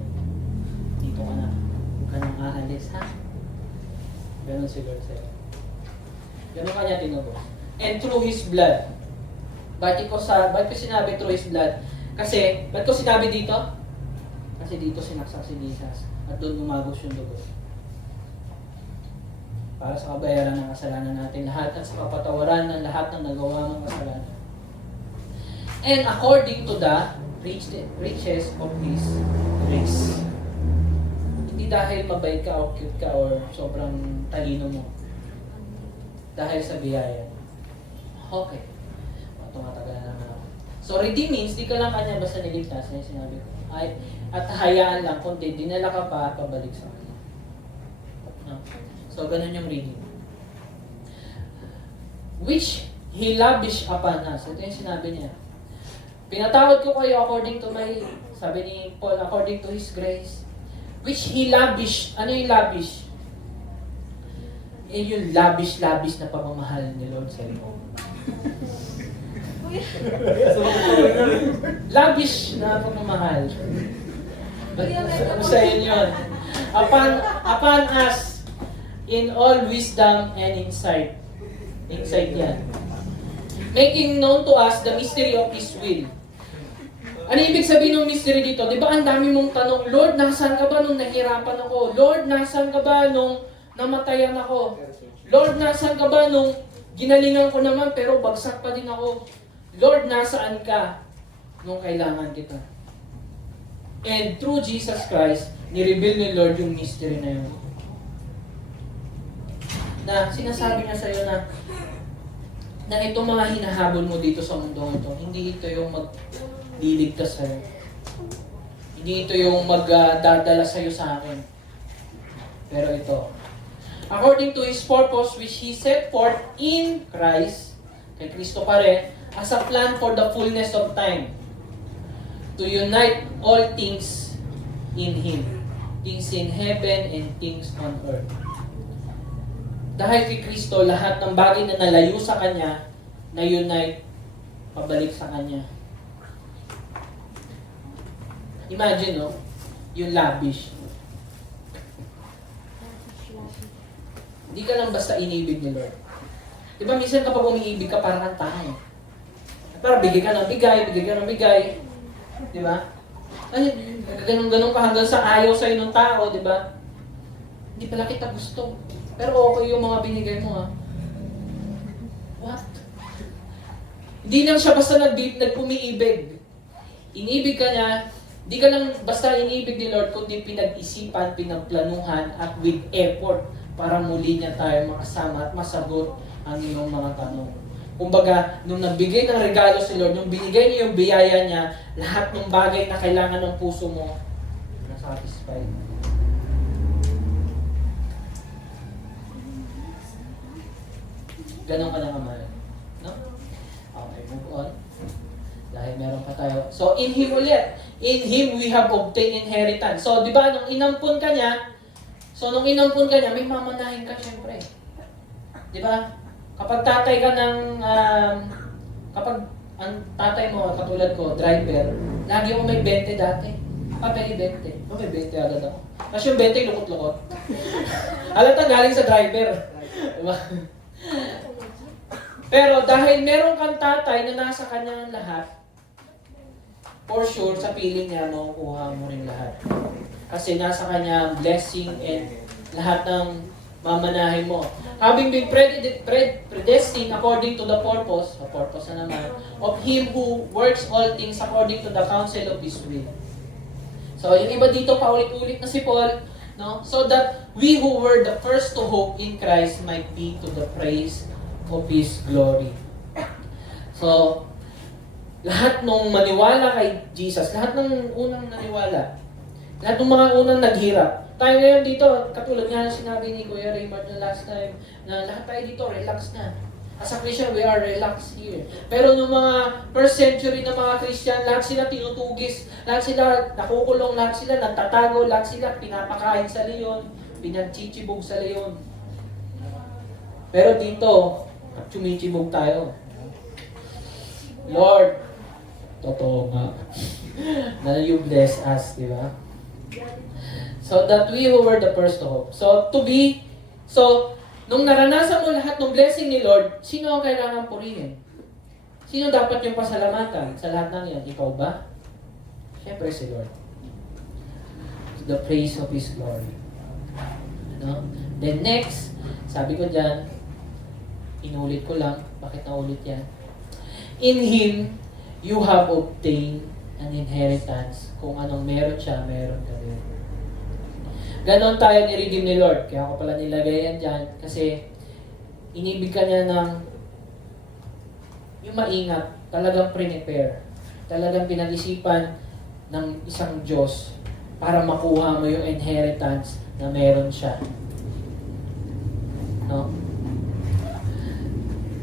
Dito ka na, huwag ka nang aalis, ha? Ganun si Lord sa'yo. Ganun ka niya tinubos. And through His blood. Bakit ko sinabi through His blood? Kasi, bakit ko sinabi dito? Kasi dito sinaksak si Jesus at doon umagos yung dugo. Para sa kabayaran ng kasalanan natin lahat at sa kapatawaran ng lahat ng nagawa mong kasalanan. And according to the riches of His grace. Hindi dahil mabait ka o cute ka or sobrang talino mo. Dahil sa biyaya. Okay. Tumatagal na naman ako. So redeem means, di ka lang kanya basta niligtas. Yan yung sinabi ko. At hayaan lang, kundi dinala ka pa, pabalik sa kanya. No? So, ganun yung reading. Which He lavished upon us. Ito yung sinabi niya. Pinatawad ko kayo according to my, sabi ni Paul, according to His grace. Which He lavished. Ano yung lavish? Yung lavish na pamamahal ni Lord sa iyo. Lavish na pagmamahal. Ano sa inyo yun? Upon us, in all wisdom and insight. Insight yan. Making known to us the mystery of His will. Ano ibig sabihin ng mystery dito? Di ba ang dami mong tanong, Lord, nasaan ka ba nung nahirapan ako? Lord, nasaan ka ba nung namatayan ako? Lord, nasaan ka ba nung ginalingan ko naman pero bagsak pa din ako? Lord, nasaan ka nung kailangan kita? And through Jesus Christ, ni-reveal ni Lord yung mystery na yun. Na sinasabi niya sa'yo na itong mga hinahabol mo dito sa mundong ito, hindi ito yung magliligtas sa'yo. Hindi ito yung magdadala sa'yo sa akin. Pero ito, according to His purpose which He set forth in Christ, kay Kristo pa rin, as a plan for the fullness of time, to unite all things in Him, things in heaven and things on earth. Dahil kay Kristo, lahat ng bagay na nalayo sa Kanya, na-unite, pabalik sa Kanya. Imagine, no? Yung lavish. Hindi ka lang basta inibig ni Lord. Diba minsan kapag umiibig ka, parang kang tanga. Para bigay ka ng bigay. Diba? Ay, ganun-ganun ka hanggang sa ayaw sa'yo ng tao, diba? Hindi pala kita gusto. Pero okay yung mga binigay mo, ha? What? Hindi lang siya basta nagpumiibig. Inibig ka niya, hindi ka lang basta inibig ni Lord, kundi pinag-isipan, pinagplanuhan, at with effort para muli niya tayo makasama at masagot ang iyong mga tanong. Kumbaga, nung nagbigay ng regalo si Lord, nung binigay niya yung biyaya niya, lahat ng bagay na kailangan ng puso mo, nasatisfied. Ganon ka lang kamahal. No? Okay, move on. Dahil meron pa tayo. So, in Him ulit. In Him we have obtained inheritance. So, di ba, nung inampun ka niya, may mamanahin ka syempre. Di ba? Kapag tatay ka ng, kapag ang tatay mo, katulad ko, driver, lagi ako may 20 dati. Pwede 20. May 20 agad ako. Kasi yung 20 lukot-lukot. Alam galing sa driver. Diba? Pero dahil meron kang tatay na nasa kanya ang lahat, for sure, sa piling niya, makukuha mo rin lahat. Kasi nasa kanya ang blessing and lahat ng mamanahin mo. Having been predestined according to the purpose na naman, of Him who works all things according to the counsel of His will. So, yung iba dito, paulit-ulit na si Paul, no? So that we who were the first to hope in Christ might be to the praise of His glory. So, lahat nung maniwala kay Jesus, lahat ng unang naniwala, Lahat ng mga unang naghirap. Tayo ngayon dito, katulad nga ng sinabi ni Kuya Raymond na last time, na lahat tayo dito, relax na. As a Christian, we are relaxed here. Pero nung mga first century na mga Christian, lahat sila tinutugis, lahat sila nakukulong, lahat sila nagtatago, lahat sila pinapakain sa leon, pinagchichibog sa leon. Pero dito, chumichibog tayo. Lord, Totoo nga. na you bless us, di ba? So that we who were the first to hope. So, nung naranasan mo lahat ng blessing ni Lord, sino ang kailangan purihin? Sino dapat yung pasalamatan sa lahat ng yan? Ikaw ba? Siyempre si Lord. To the praise of His glory. Ano? Then next, sabi ko dyan, inulit ko lang, bakit naulit yan? In Him, you have obtained an inheritance. Kung anong meron siya, meron ka din. Ganon tayo ni-redeem ni Lord. Kaya ako pala nilagay yan dyan. Kasi inibig ka niya ng yung maingat. Talagang prepare. Talagang pinag-isipan ng isang Diyos para makuha mo yung inheritance na meron siya. No?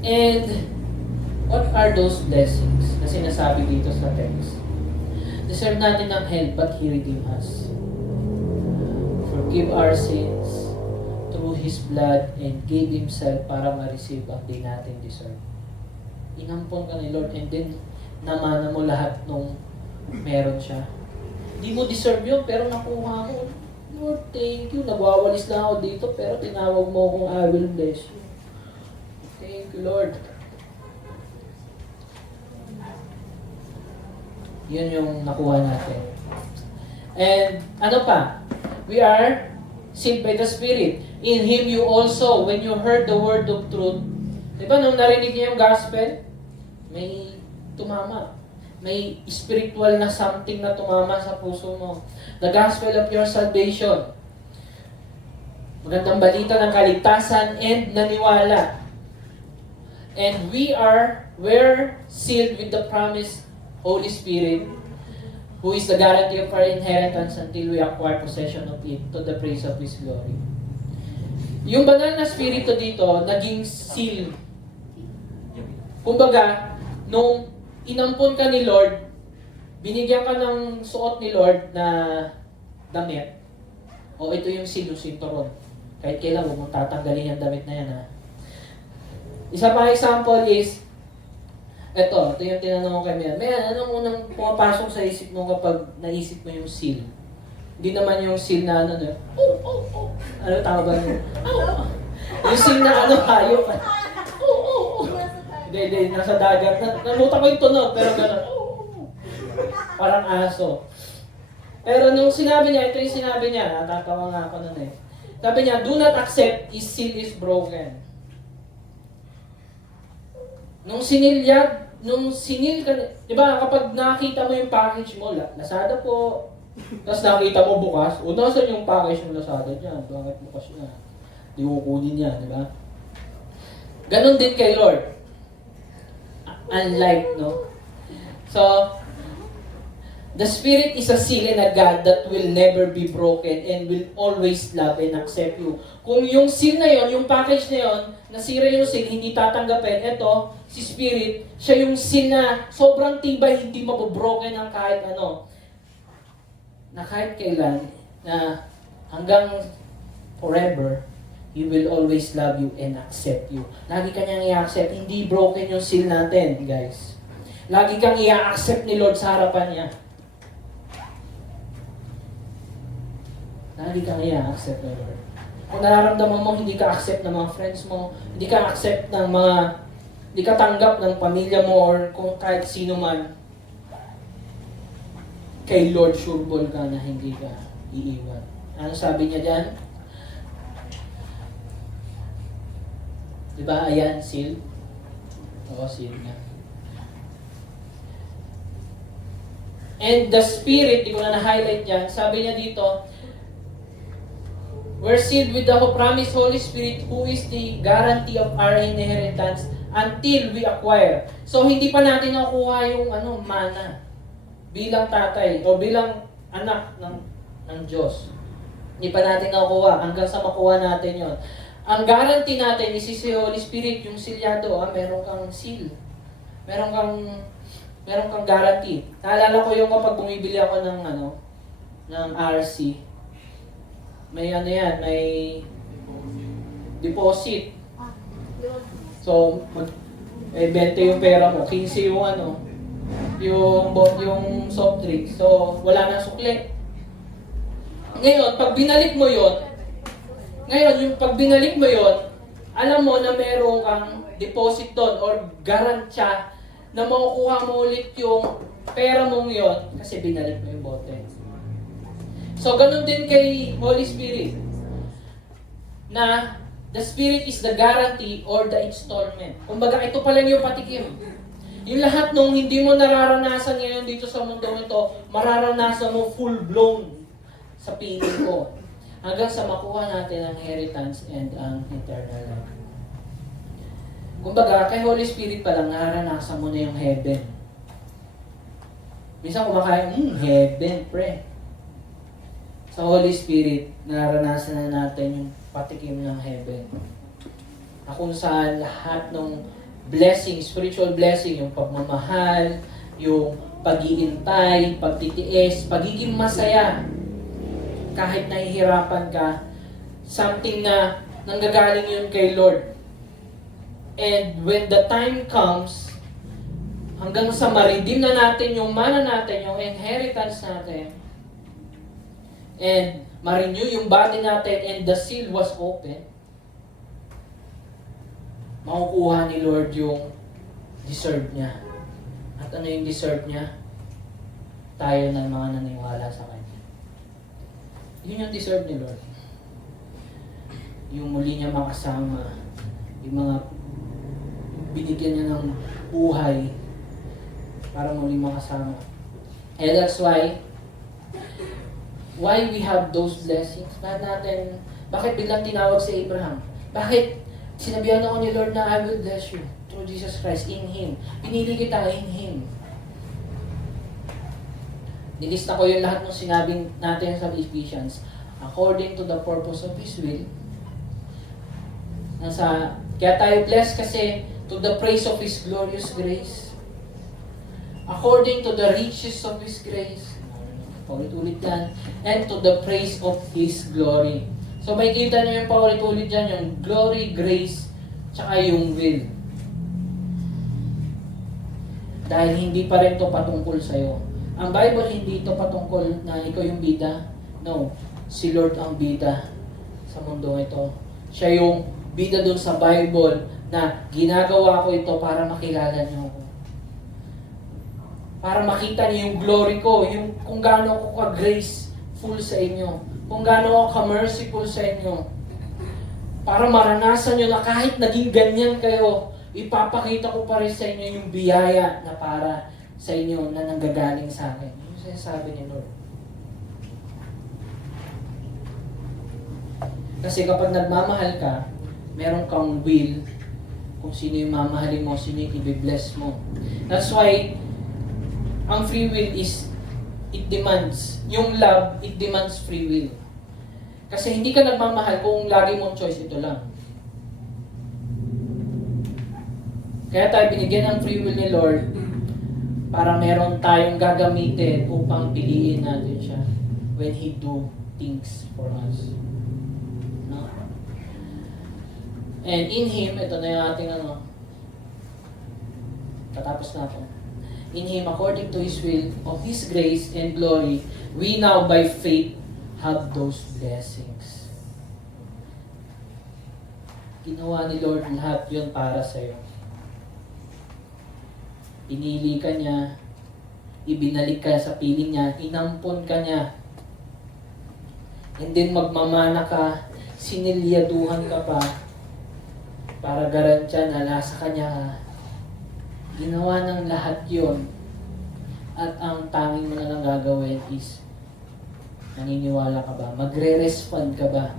And what are those blessings na sinasabi dito sa text? Deserve natin ng help, but He redeemed us. Forgive our sins through His blood and gave Himself para ma-receive ang di natin deserve. Inampon ka ni Lord and then namana mo lahat nung meron siya. Hindi mo deserve yun, pero nakuha mo. Lord, thank you. Nagwawalis lang ako dito, pero tinawag mo akong I will bless you. Thank you, Lord. Yun yung nakuha natin. And ano pa? We are sealed by the Spirit. In Him you also, when you heard the word of truth, di ba nung narinig niyo yung gospel, may tumama. May spiritual na something na tumama sa puso mo. The gospel of your salvation. Magandang balita ng kaligtasan and naniwala. And we're sealed with the promised Holy Spirit, who is the guarantee of our inheritance until we acquire possession of it to the praise of His glory. Yung banal na spirito dito, naging seal. Kumbaga, nung inampon ka ni Lord, binigyan ka ng suot ni Lord na damit. O ito yung seal, yung sinturon. Kahit kailan, huwag mong tatanggalin yung damit na yan, ha. Isa pang example is, ito yung tinanong ko kay Mayan. Mayan, anong unang pumapasok sa isip mo kapag naisip mo yung seal? Hindi naman yung seal na ano, ano tawag ba yun? Yung seal na ano, hayop. Hindi, nasa dagat. Namuta ko yung tunog, pero gano'n. Parang aso. Pero nung sinabi niya, ito yung sinabi niya, natatawa nga ako nun eh. Sabi niya, do not accept his seal is broken. Nung sinil ka, di ba kapag nakita mo yung package mo, Lazada po, tapos nakita mo bukas, o nasan yung package ng Lazada niya? Bakit bukas niya? Di kukunin niya, di ba? Ganon din kay Lord. Unlike, no? So, the Spirit is a seal and a God that will never be broken and will always love and accept you. Kung yung seal na yon, yung package na yon, nasira yung seal, hindi tatanggapin, eto, si Spirit, siya yung seal na sobrang tibay, hindi mabobroken ng kahit ano. Na kahit kailan, na hanggang forever, He will always love you and accept you. Lagi ka niyang i-accept, hindi broken yung seal natin, guys. Lagi kang i-accept ni Lord sa harapan niya. Lagi kang i-accept ni Lord. Kung nararamdaman mo, hindi ka accept ng mga friends mo, hindi ka accept ng mga, hindi ka tanggap ng pamilya mo or kung kahit sino man, kay Lord sureball ka na hindi ka iiwan. Ano sabi niya dyan? Diba? Ayan, seal. Oo, seal nga. And the Spirit, di ko na na-highlight yan, sabi niya dito, we're sealed with the promised Holy Spirit who is the guarantee of our inheritance until we acquire. So, hindi pa natin nakuha yung mana bilang tatay o bilang anak ng ng Diyos. Hindi pa natin nakukuha hanggang sa makuha natin yon. Ang guarantee natin is si Holy Spirit, yung silyado, meron kang seal. Meron kang guarantee. Naalala ko yung kapag bumibili ako ng RC. May may deposit. So, 20 yung pera mo, 15 yung soft drink. So, wala nang sukli. Ngayon, pag binalik mo yon, alam mo na meron kang deposit doon or garantya na makukuha mo ulit yung pera mong yon kasi binalik mo yung bote. So, ganun din kay Holy Spirit na the Spirit is the guarantee or the installment. Kumbaga, ito pa lang yung patikim. Yung lahat nung hindi mo nararanasan ngayon dito sa mundong ito, mararanasan mo full-blown sa piling ko. Hanggang sa makuha natin ang inheritance and ang eternal life. Kumbaga, kay Holy Spirit pa lang, nararanasan mo na yung heaven. Minsan kumakain, heaven, pre. Sa Holy Spirit, nararanasan na natin yung patikim ng heaven. Na kung saan lahat ng blessing, spiritual blessing, yung pagmamahal, yung pag-iintay, pagtitiis, pagiging masaya, kahit nahihirapan ka, something na nanggagaling yun kay Lord. And when the time comes, hanggang sa ma-redeem na natin yung mana natin, yung inheritance natin, and ma-renew yung body natin, and the seal was open, makukuha ni Lord yung deserve niya. At ano yung deserve niya? Tayo ng mga naniwala sa Kanya. Yun yung deserve ni Lord. Yung muli niya makasama, yung mga binigyan niya ng buhay para muli makasama. And that's why we have those blessings. Bakit biglang tinawag si Abraham? Bakit sinabihan ako ni Lord na I will bless you through Jesus Christ, in Him. Pinili kita in Him. Nilista ko yung lahat ng sinabing natin sa Ephesians. According to the purpose of His will. Kaya tayo blessed kasi to the praise of His glorious grace. According to the riches of His grace. Paulit-ulit yan. And to the praise of His glory. So may kita niyo yung paulit-ulit dyan, yung glory, grace, tsaka yung will. Dahil hindi pa rin ito patungkol sa'yo. Ang Bible hindi ito patungkol na ikaw yung bida. No. Si Lord ang bida sa mundo ito. Siya yung bida dun sa Bible na ginagawa ko ito para makilala niyo ako. Para makita niyo yung glory ko, yung kung gaano ako ka-graceful sa inyo, kung gaano ako ka-merciful sa inyo. Para maranasan niyo na kahit naging ganyan kayo, ipapakita ko pa rin sa inyo yung biyaya na para sa inyo na nanggagaling sa akin. Yung sinasabi ni Lord. Kasi kapag nagmamahal ka, meron kang will kung sino yung mamahalin mo, sino yung i-bless mo. That's why, ang free will is, it demands, yung love, it demands free will. Kasi hindi ka nagmamahal kung lagi mong choice ito lang. Kaya tayo binigyan ng free will ni Lord para meron tayong gagamitin upang piliin natin siya when He do things for us. No? And in Him, ito na yung ating katapos natin. In Him, according to His will, of His grace and glory, we now by faith have those blessings. Ginawa ni Lord lahat yun para sa'yo. Pinili ka niya, ibinalik ka sa piling niya, inampon ka niya. And then magmamana ka, sinilyaduhan ka pa, para garantya na nasa kanya ka. Ginawa ng lahat yon. At ang tanging mo na lang gagawin is, naniniwala ka ba? Magre-respond ka ba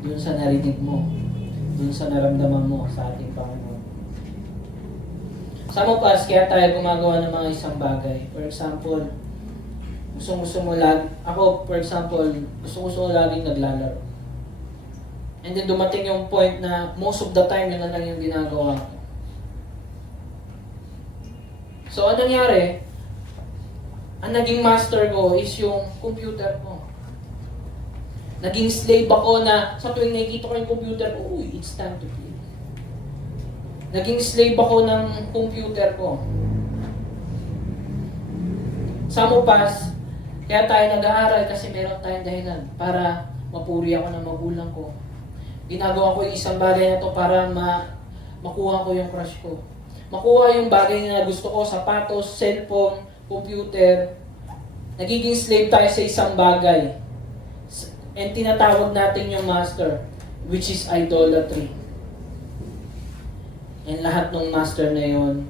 dun sa narinig mo? Dun sa naramdaman mo sa ating Panginoon? Sa mo pas, kaya tayo gumagawa ng mga isang bagay. For example, gusto mo lagi, ako for example, gusto ko laging naglalaro. And then dumating yung point na most of the time yun na lang yung ginagawa ko. So anong nangyari? Ang naging master ko is yung computer ko. Naging slave ako na sa tuwing nakikita ko yung computer ko, uy, it's time to play. Naging slave ako ng computer ko. Sa Mupas, kaya tayo nag-aaral kasi meron tayong dahilan para mapuri ako ng magulang ko. Ginagawa ko yung isang bagay na to para makuha ko yung crush ko. Makuha yung bagay na gusto ko, sapatos, cellphone, computer. Nagiging slave tayo sa isang bagay. And tinatawag natin yung master, which is idolatry. And lahat ng master na yon,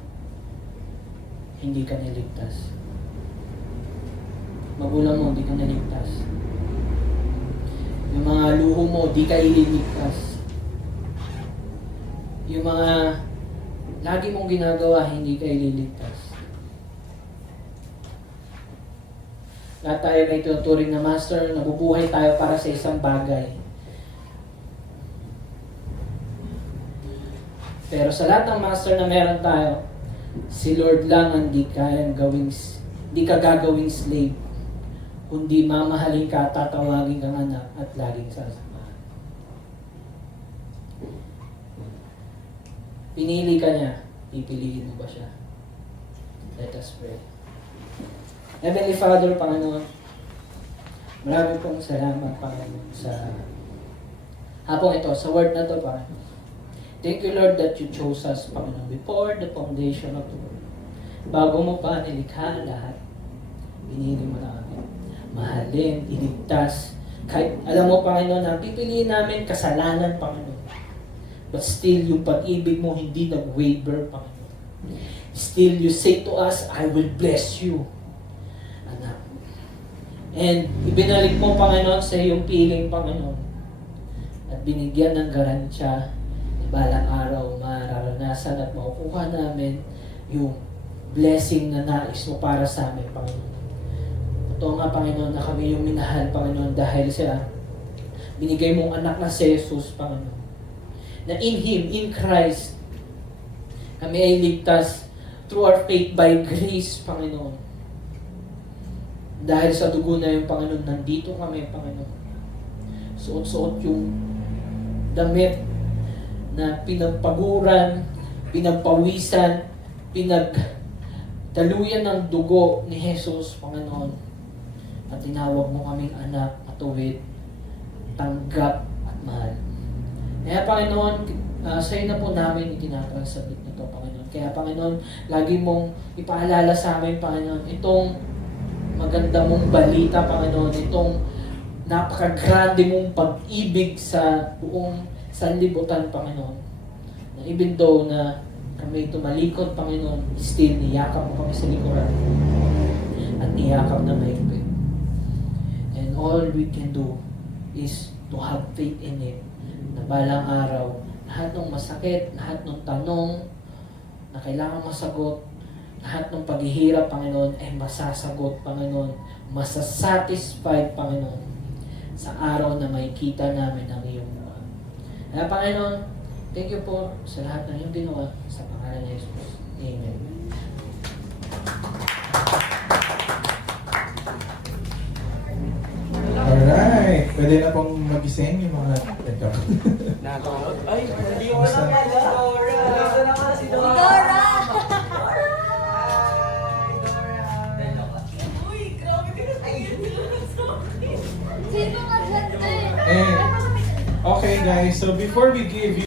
hindi ka niligtas. Magulang mo, hindi ka niligtas. Yung mga luho mo, di ka ililigtas. Yung mga lagi mong ginagawa, hindi ka ililigtas. Lahat tayo may tinuturing na master, nabubuhay tayo para sa isang bagay. Pero sa lahat ng master na meron tayo, si Lord lang ang di ka gagawing slave, kundi mamahalin ka, tatawagin kang anak at laging sasamahan. Pinili ka niya, pipiliin mo ba siya? Let us pray. Heavenly Father, Panginoon, marami pong salamat, Panginoon, sa hapong ito, sa word na to, Panginoon. Thank you, Lord, that you chose us, Panginoon, before the foundation of the world. Bago mo pa nilikha lahat, pinili mo na kami. Mahalin, iligtas. Kahit alam mo, Panginoon, na pipiliin namin kasalanan, Panginoon. But still, yung pag-ibig mo hindi nag-waver, Panginoon. Still, you say to us, I will bless you. Anak. And ibinalik mo, Panginoon, sa iyong piling, Panginoon. At binigyan ng garansya na balang araw mararanasan at makukuha namin yung blessing na nais mo para sa amin, Panginoon. Ito nga, Panginoon, na kami yung minahal, Panginoon, dahil sa binigay mong anak na si Jesus, Panginoon. Na in Him, in Christ, kami ay ligtas through our faith by grace, Panginoon. Dahil sa dugo na yung Panginoon, nandito kami, Panginoon. Suot-suot yung damit na pinagpaguran, pinagpawisan, pinagdaluyan ng dugo ni Jesus, Panginoon. At tinawag mo kaming anak, matuwid, tanggap at mahal. Kaya Panginoon, sa iyo na po namin itinatransabit na ito, Panginoon. Kaya Panginoon, lagi mong ipaalala sa amin, Panginoon, itong maganda mong balita, Panginoon, itong napakagrande mong pag-ibig sa buong sanlibutan, Panginoon. Na even though na kami tumalikod, Panginoon, still niyakap mo kami sa likuran at niyakap na mahigpit. And all we can do is to have faith in Him na balang araw, lahat ng masakit, lahat ng tanong na kailangan masagot, lahat ng paghihirap, Panginoon, ay masasagot, Panginoon, masasatisfied, Panginoon, sa araw na makikita namin ang iyong mukha. Kaya, Panginoon, thank you po sa lahat ng iyong ginawa sa pangalan ni Jesus. Amen. Alright, pwede na pong magising yung mga ito. Ay, hindi ko alam yan, Dora. Nasa naman si Dora. Dora! Uy, grabe ka na tayo. Sino ka dyan, te? Eh, okay guys, so before we give you